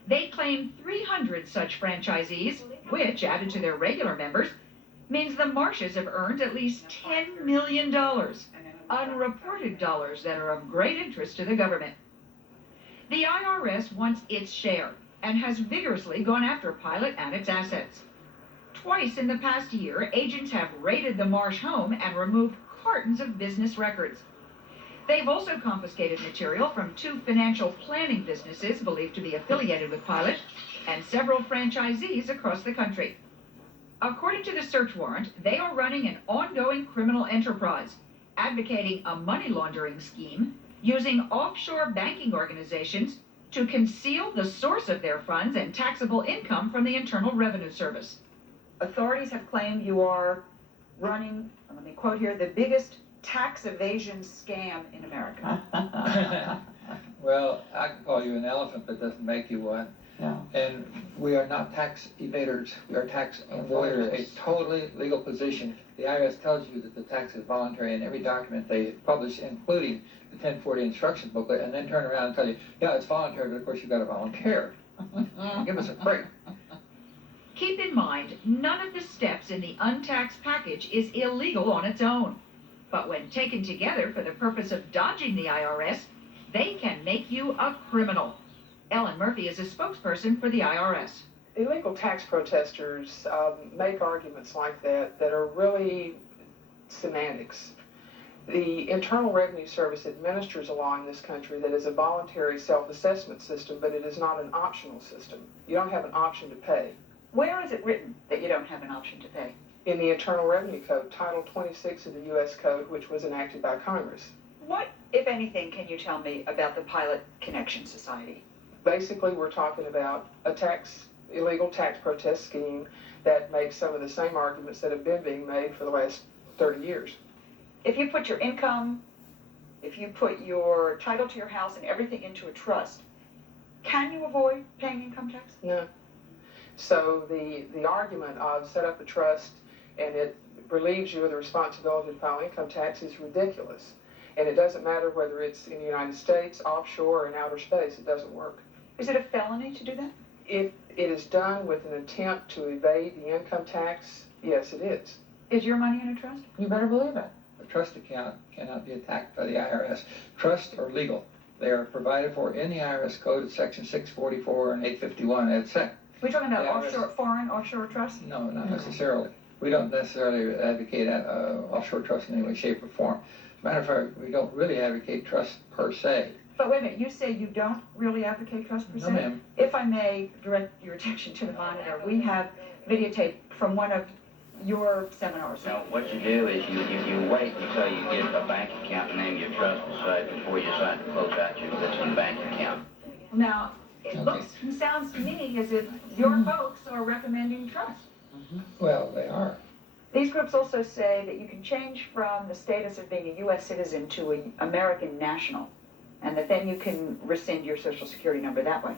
They claim 300 such franchisees, which, added to their regular members, means the Marshes have earned at least $10 million, unreported dollars that are of great interest to the government. The IRS wants its share and has vigorously gone after Pilot and its assets. Twice in the past year, agents have raided the Marsh home and removed cartons of business records. They've also confiscated material from 2 financial planning businesses believed to be affiliated with Pilot and several franchisees across the country. According to the search warrant, they are running an ongoing criminal enterprise, advocating a money laundering scheme using offshore banking organizations to conceal the source of their funds and taxable income from the Internal Revenue Service. Authorities have claimed you are running, let me quote here, the biggest tax evasion scam in America. Well, I can call you an elephant, but it doesn't make you one. And we are not tax evaders, we are tax avoiders, a totally legal position. The IRS tells you that the tax is voluntary in every document they publish, including the 1040 instruction booklet, and then turn around and tell you, yeah, it's voluntary, but of course you've got to volunteer. Give us a break. Keep in mind, none of the steps in the untaxed package is illegal on its own. But when taken together for the purpose of dodging the IRS, they can make you a criminal. Ellen Murphy is a spokesperson for the IRS. Illegal tax protesters make arguments like that are really semantics. The Internal Revenue Service administers a law in this country that is a voluntary self-assessment system, but it is not an optional system. You don't have an option to pay. Where is it written that you don't have an option to pay? In the Internal Revenue Code, Title 26 of the U.S. Code, which was enacted by Congress. What, if anything, can you tell me about the Pilot Connection Society? Basically, we're talking about a illegal tax protest scheme that makes some of the same arguments that have been being made for the last 30 years. If you put your income, if you put your title to your house and everything into a trust, can you avoid paying income tax? No. So the argument of set up a trust and it relieves you of the responsibility to file income tax is ridiculous. And it doesn't matter whether it's in the United States, offshore, or in outer space, it doesn't work. Is it a felony to do that? If it is done with an attempt to evade the income tax, yes, it is. Is your money in a trust? You better believe it. A trust account cannot be attacked by the IRS. Trusts are legal. They are provided for in the IRS code at section 644 and 851 et sec. We're talking about foreign offshore trusts? No, not necessarily. We don't necessarily advocate offshore trusts in any way, shape, or form. As a matter of fact, we don't really advocate trusts per se. But wait a minute, you say you don't really advocate trust per se? No, ma'am. If I may direct your attention to the monitor, we have videotape from one of your seminars. Now, what you do is you wait until you get a bank account and name your trust aside before you decide to close out your existing bank account. Now, it looks and sounds to me as if your folks are recommending trust. Well, they are. These groups also say that you can change from the status of being a U.S. citizen to an American national, and that then you can rescind your Social Security number that way.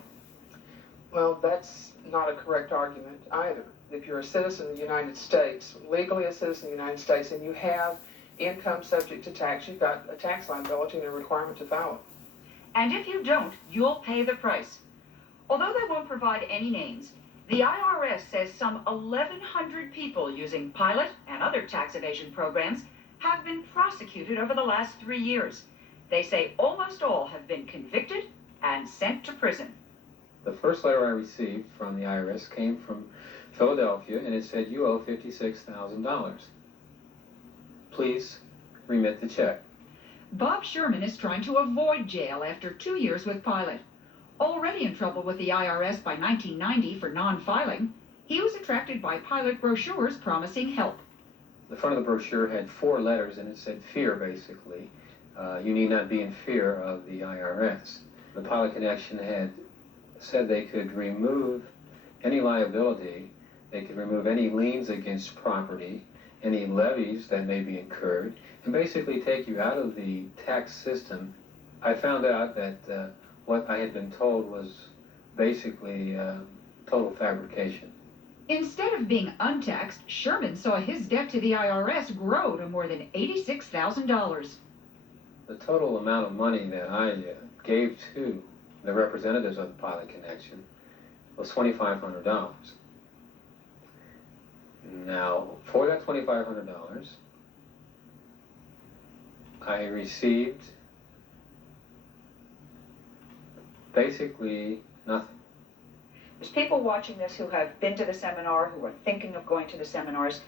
Well, that's not a correct argument either. If you're a citizen of the United States, legally a citizen of the United States, and you have income subject to tax, you've got a tax liability and a requirement to file it. And if you don't, you'll pay the price. Although they won't provide any names, the IRS says some 1,100 people using Pilot and other tax evasion programs have been prosecuted over the last 3 years. They say almost all have been convicted and sent to prison. The first letter I received from the IRS came from Philadelphia, and it said, you owe $56,000. Please remit the check. Bob Sherman is trying to avoid jail after 2 years with Pilot. Already in trouble with the IRS by 1990 for non-filing, he was attracted by Pilot brochures promising help. The front of the brochure had 4 letters, and it said fear, basically. You need not be in fear of the IRS. The Pilot Connection had said they could remove any liability, they could remove any liens against property, any levies that may be incurred, and basically take you out of the tax system. I found out that what I had been told was basically total fabrication. Instead of being untaxed, Sherman saw his debt to the IRS grow to more than $86,000. The total amount of money that I gave to the representatives of the Pilot Connection was $2,500. Now, for that $2,500, I received basically nothing. There's people watching this who have been to the seminar, who are thinking of going to the seminars.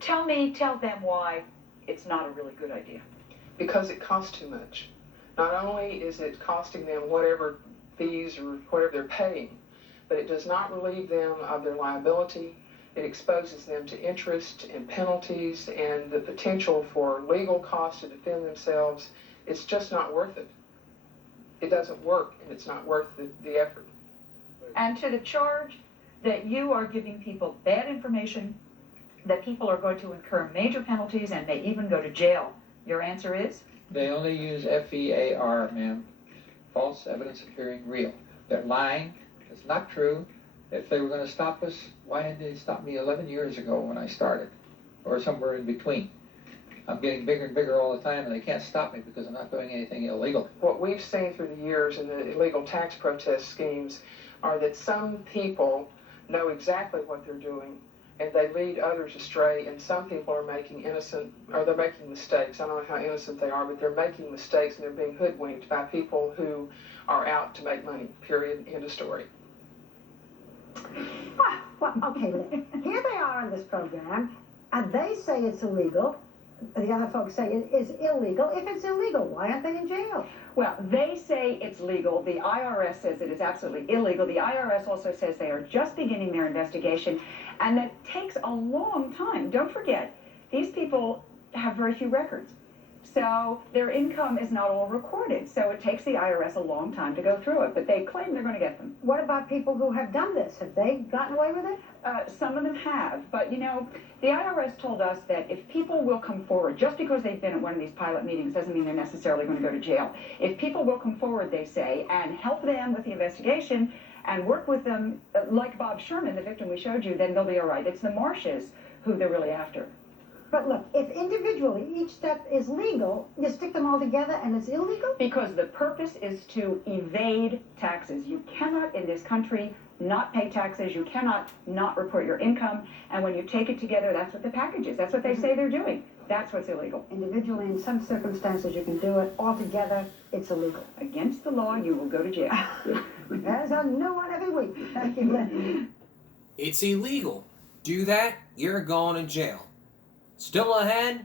Tell them why it's not a really good idea. Because it costs too much. Not only is it costing them whatever fees or whatever they're paying, but it does not relieve them of their liability. It exposes them to interest and penalties and the potential for legal costs to defend themselves. It's just not worth it. It doesn't work, and it's not worth the effort. And to the charge that you are giving people bad information, that people are going to incur major penalties and may even go to jail, your answer is? They only use FEAR, ma'am. False evidence appearing real. They're lying. it's not true. If they were going to stop us, why didn't they stop me 11 years ago when I started? Or somewhere in between. I'm getting bigger and bigger all the time, and they can't stop me because I'm not doing anything illegal. What we've seen through the years in the illegal tax protest schemes are that some people know exactly what they're doing, and they lead others astray, and some people are making they're making mistakes. I don't know how innocent they are, but they're making mistakes, and they're being hoodwinked by people who are out to make money, period, end of story. Well, okay, look, here they are on this program, and they say it's illegal. The other folks say it is illegal. If it's illegal, why aren't they in jail? Well, they say it's legal. The IRS says it is absolutely illegal. The IRS also says they are just beginning their investigation, and that takes a long time. Don't forget, these people have very few records. So their income is not all recorded. So it takes the IRS a long time to go through it, but they claim they're going to get them. What about people who have done this? Have they gotten away with it? Some of them have, but you know, the IRS told us that if people will come forward, just because they've been at one of these pilot meetings doesn't mean they're necessarily going to go to jail. If people will come forward, they say, and help them with the investigation and work with them, like Bob Sherman, the victim we showed you, then they'll be all right. It's the Marshes who they're really after. But look, if individually each step is legal, you stick them all together and it's illegal? Because the purpose is to evade taxes. You cannot, in this country, not pay taxes. You cannot not report your income. And when you take it together, that's what the package is. That's what they say they're doing. That's what's illegal. Individually, in some circumstances, you can do it. Altogether, it's illegal. Against the law, you will go to jail. There's a new one every week. Thank you, Lynn. It's illegal. Do that, you're going to jail. Still ahead?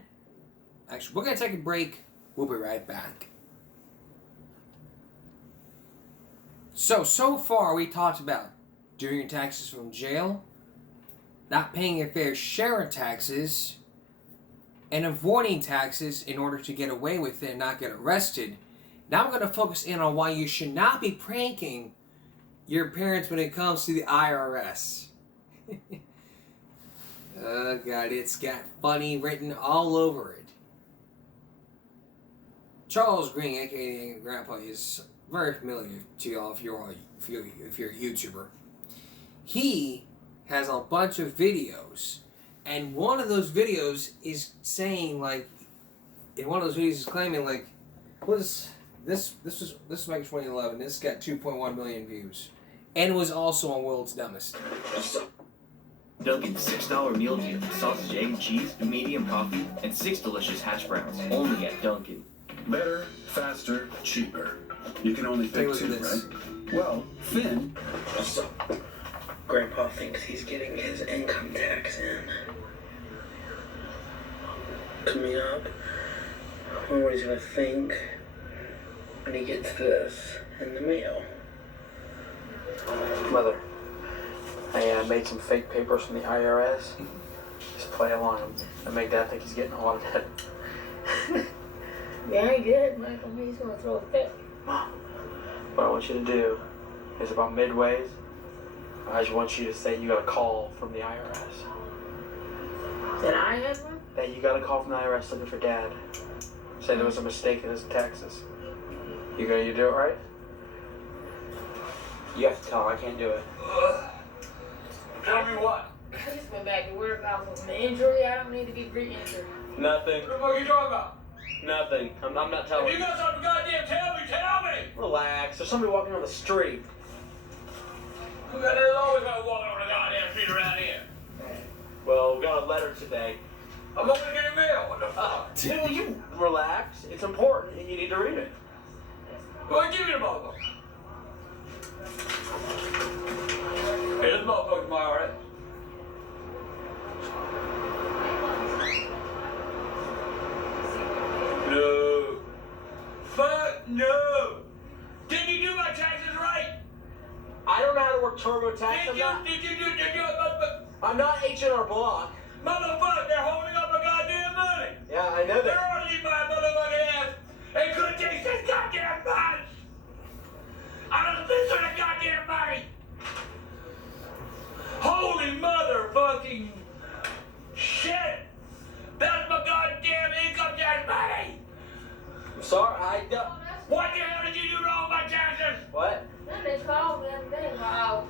Actually, we're going to take a break. We'll be right back. So far we talked about doing your taxes from jail, not paying your fair share of taxes, and avoiding taxes in order to get away with it and not get arrested. Now we're going to focus in on why you should not be pranking your parents when it comes to the IRS. Oh God, it's got funny written all over it. Charles Green, aka Grandpa, is very familiar to y'all if you're a YouTuber. He has a bunch of videos, and one of those videos is saying like, in one of those videos is claiming like, this was back in 2011. This got 2.1 million views, and was also on World's Dumbest. Dunkin's $6 meal deal, sausage, egg, cheese, medium coffee, and 6 delicious hash browns, only at Dunkin'. Better, faster, cheaper. You can only pick two, right? Well, Finn... Grandpa thinks he's getting his income tax in. Coming up, I wonder what he's gonna think when he gets this in the mail. Mother, I made some fake papers from the IRS. Just play along and make Dad think he's getting audited. Yeah, I get it, Michael. He's gonna throw a fit. Mom, what I want you to do is about midways, I just want you to say you got a call from the IRS. That I had one? That you got a call from the IRS looking for Dad. Say there was a mistake in his taxes. You do it right? You have to tell him I can't do it. Tell me what? I just went back to work off of an injury. I don't need to be re-injured. Nothing. What are you talking about? Nothing. I'm not telling If you got something goddamn tell me! Relax. There's somebody walking on the street. There's always gonna walk over the goddamn street around here. Well, we got a letter today. I'm going to get a mail. What the fuck? Dude, you relax. It's important and you need to read it. Well, give me the motherfucker. Hey, this motherfucker's my alright. No. Fuck no. Did you do my taxes right? I don't know how to work TurboTax. I'm not H&R Block. Motherfucker, they're holding up my goddamn money. Yeah, I know that. They're holding my motherfucking ass. They couldn't take this goddamn money. I don't listen to the goddamn money. Holy motherfucking shit. That's my goddamn income tax money. I'm sorry, I don't. What the hell did you do wrong with my taxes? What? They called me the other day. Wow.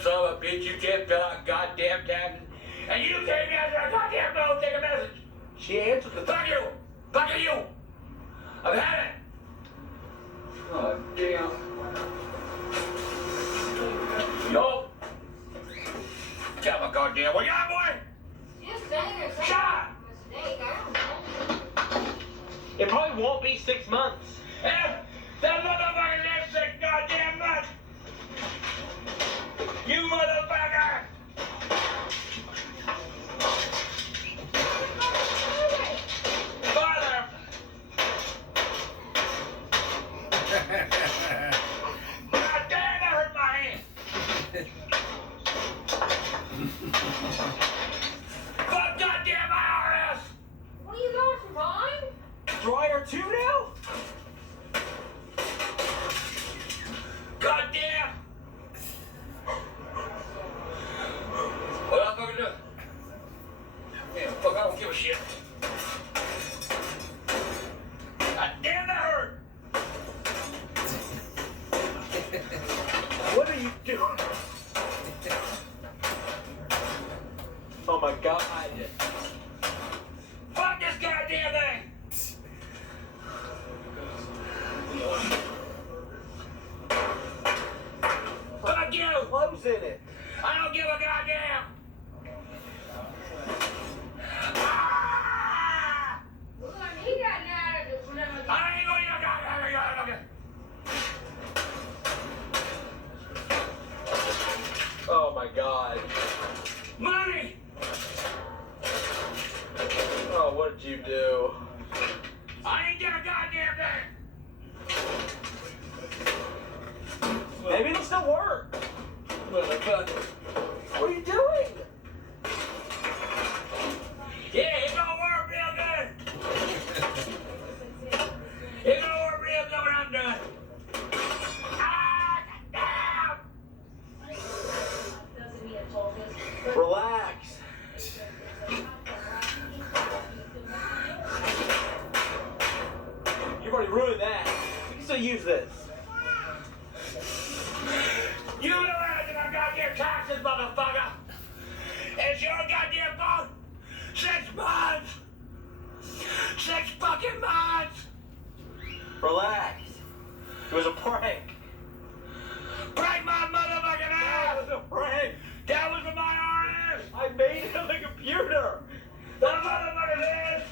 son of a bitch, you can't fill out goddamn taxes. And you can't answer a goddamn phone, take a message. She answered the Fuck you! Fuck you! I've had it! Oh, damn. Yo! Tell my goddamn what you got, boy! Shut up! It probably won't be 6 months. That motherfucker lives 6 goddamn months! You motherfucker! Father! God damn, that hurt my hand! Fuck goddamn IRS! What are you going for, mine? Dryer 2 now? Goddamn! What I'm fucking doing? Man, fuck, I don't give a shit. God damn, that hurt! What are you doing? Oh my god. Fuck this goddamn thing! Fuck you! Clothes in it. I don't give a goddamn! He got mad at us whenever I ain't going to goddamn! Oh my god. Money! Oh, what did you do? I ain't get a goddamn thing! Maybe it'll still work. Motherfucker. What are you doing? Yeah, it's gonna work real good. It's gonna work real good when I'm done. Ah, goddamn! Relax. You've already ruined that. You can still use this. You know that I goddamn taxes, motherfucker! It's your goddamn fault! 6 months! 6 fucking months! Relax. It was a prank. Break my motherfucking ass! It was a prank. That was from my IRS! I made it on the computer. The motherfucker is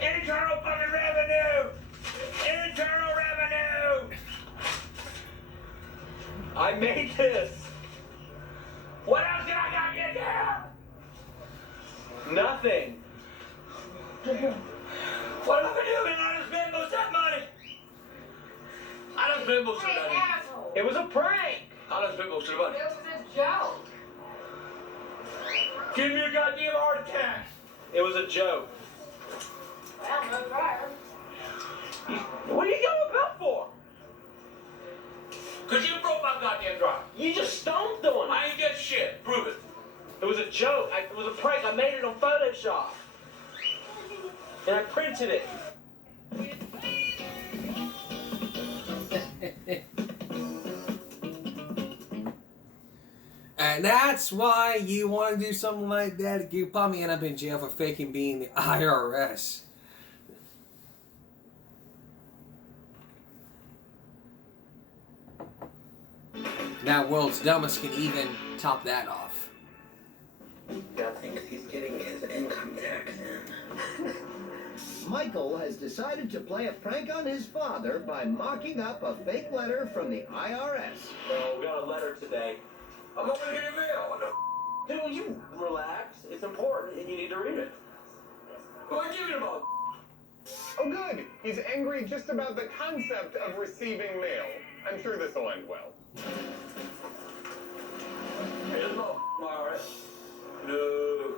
internal fucking revenue! Internal revenue! I made this. What else did I gotta get there? Nothing. What am I gonna do when I done spend most of that money? I done spent most of that money. asshole. It was a prank. I done spent most of the money. It was a joke. Give me a goddamn heart attack. It was a joke. Well, no dryer. What are you going about for? Cause you broke my goddamn drive. You just stomped on it. I ain't get shit. Prove it. It was a joke. It was a prank. I made it on Photoshop. And I printed it. And that's why you want to do something like that. You probably end up in jail for faking being the IRS. Now, World's Dumbest can even top that off. God thinks he's getting his income tax in. Michael has decided to play a prank on his father by mocking up a fake letter from the IRS. So we got a letter today. I'm not gonna get a mail. What the Dude, you relax. It's important and you need to read it. Who are you giving about? Oh, good. He's angry just about the concept of receiving mail. I'm sure this will end well. Here's no IRS. No.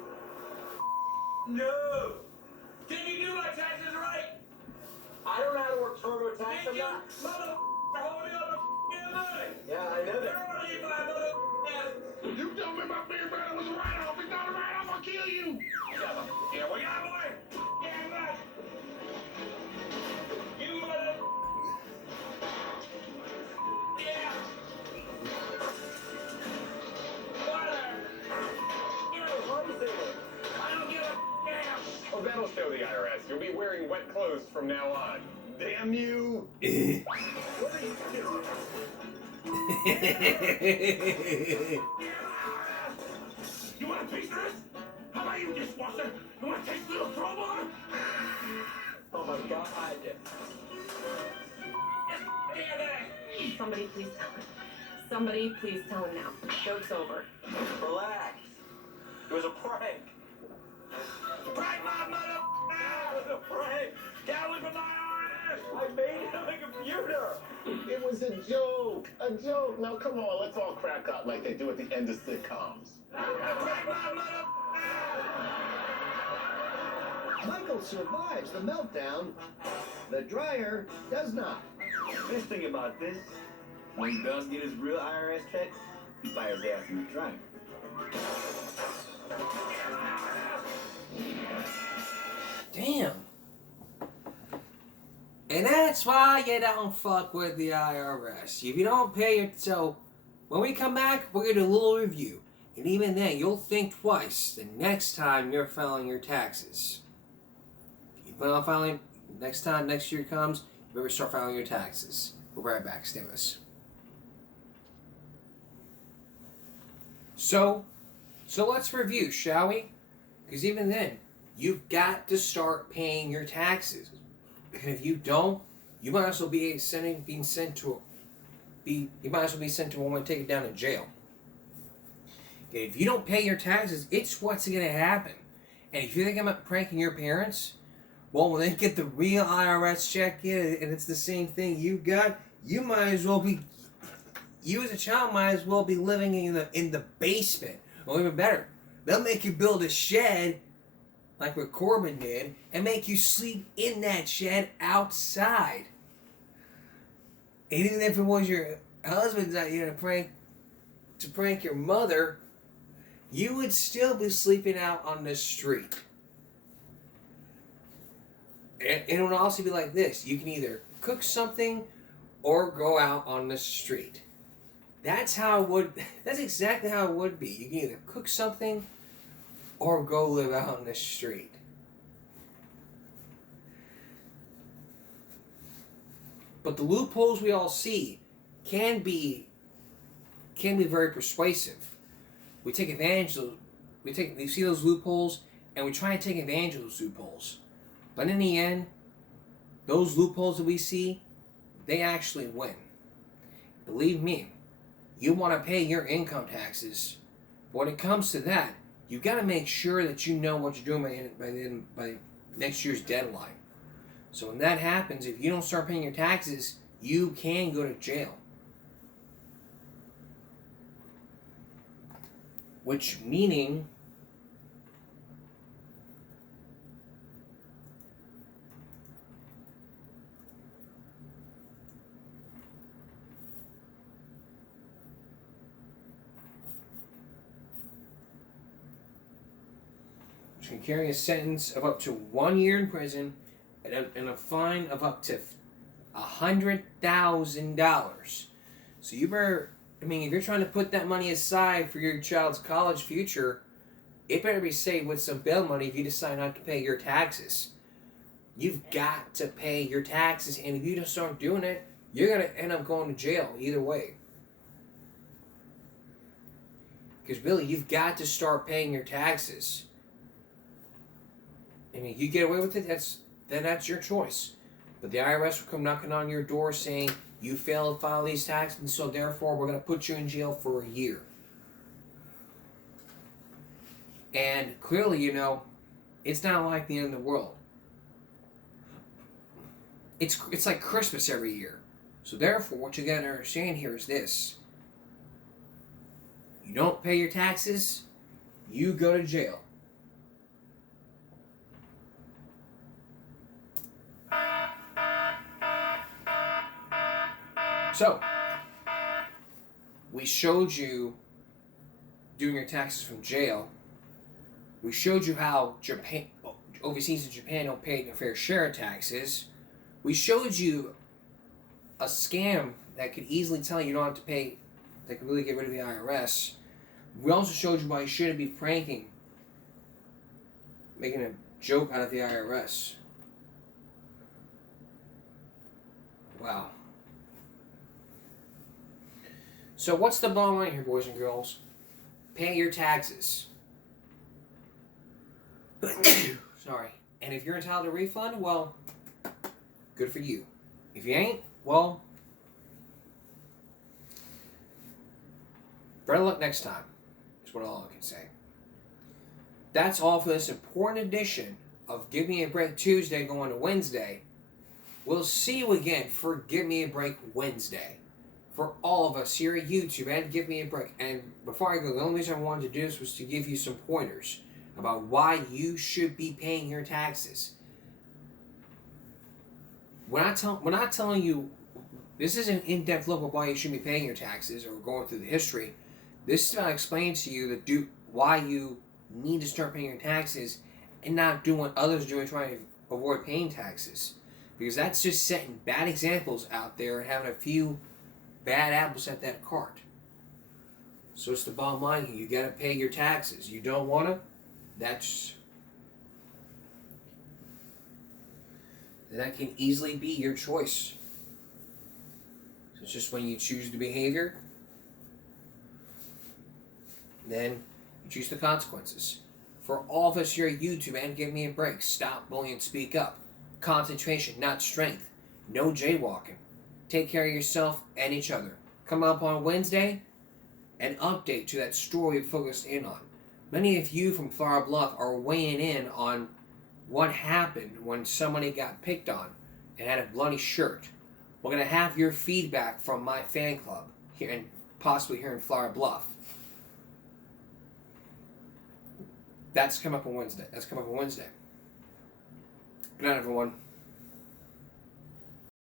No. Did you do my taxes right? I don't know how to work TurboTax. Did I'm you? not. Mother holding up the money. Yeah, I know that. Where are you, my mother ass? You told me my big brother was a write-off. It's not a write-off. I'll kill you. Yeah, we got boy. Damn right. You mother. Yeah. that'll show the IRS. You'll be wearing wet clothes from now on. Damn you! You want a piece of this? How about you, dishwasher? You want to taste a little crowbar? Oh my God. Somebody please tell him. Somebody please tell him now. Joke's over. Relax. It was a prank. Prank my mother! It was a prank. Gotta look at my IRS! I made it on the computer. It was a joke. A joke. Now, come on, let's all crack up like they do at the end of sitcoms. Prank my mother! Michael survives the meltdown. The dryer does not. Best thing about this, when he does get his real IRS check, he fires his ass in the dryer. Damn. And that's why you don't fuck with the IRS. If you don't pay your... So, when we come back, we're going to do a little review. And even then, you'll think twice the next time you're filing your taxes. If you plan on filing... next year comes, you better start filing your taxes. We'll be right back. Stay with us. So let's review, shall we? Because even then, you've got to start paying your taxes. And if you don't, you might as well be sent to one and take it down to jail. Okay, if you don't pay your taxes, it's what's going to happen. And if you think I'm pranking your parents, well, when they get the real IRS check in, and it's the same thing you got, you might as well be. You as a child might as well be living in the basement, or even better, they'll make you build a shed, like what Corbin did, and make you sleep in that shed outside. And even if it was your husband's idea to prank your mother, you would still be sleeping out on the street. And it would also be like this: you can either cook something or go out on the street. That's exactly how it would be. You can either cook something or go live out on the street. But the loopholes we all see can be very persuasive. We take advantage of we see those loopholes and we try and take advantage of those loopholes. But in the end, those loopholes that we see, they actually win. Believe me, you want to pay your income taxes. When it comes to that, you got to make sure that you know what you're doing by next year's deadline. So when that happens, if you don't start paying your taxes, you can go to jail. Which meaning... can carry a sentence of up to 1 year in prison and a fine of up to $100,000. So you better, if you're trying to put that money aside for your child's college future, it better be saved with some bail money if you decide not to pay your taxes. You've got to pay your taxes, and if you just start doing it, you're going to end up going to jail either way. Because really, you've got to start paying your taxes. You get away with it, that's your choice. But the IRS will come knocking on your door saying, you failed to file these taxes, and so therefore we're going to put you in jail for a year. And clearly, it's not like the end of the world. It's like Christmas every year. So therefore, what you got to understand here is this. You don't pay your taxes, you go to jail. So, we showed you doing your taxes from jail. We showed you how overseas in Japan don't pay their fair share of taxes. We showed you a scam that could easily tell you don't have to pay, that could really get rid of the IRS. We also showed you why you shouldn't be pranking, making a joke out of the IRS. Wow. So what's the bottom line here, boys and girls? Pay your taxes. Sorry. And if you're entitled to a refund, well, good for you. If you ain't, well, better luck next time, is what all I can say. That's all for this important edition of Give Me a Break Tuesday going to Wednesday. We'll see you again for Give Me a Break Wednesday. For all of us here at YouTube and Give Me a Break. And before I go, the only reason I wanted to do this was to give you some pointers about why you should be paying your taxes. We're not telling you, this is an in-depth look at why you should be paying your taxes or going through the history. This is about explaining to you why you need to start paying your taxes and not doing what others do and trying to avoid paying taxes. Because that's just setting bad examples out there and having a few bad apples at that cart. So it's the bottom line here. You gotta pay your taxes. You don't wanna? That can easily be your choice. So it's just when you choose the behavior, then you choose the consequences. For all of us here at YouTube and Give Me a Break, stop bullying, speak up. Concentration, not strength. No jaywalking. Take care of yourself and each other. Come up on Wednesday, an update to that story we focused in on. Many of you from Flower Bluff are weighing in on what happened when somebody got picked on and had a bloody shirt. We're going to have your feedback from my fan club here and possibly here in Flower Bluff. That's come up on Wednesday. Good night, everyone.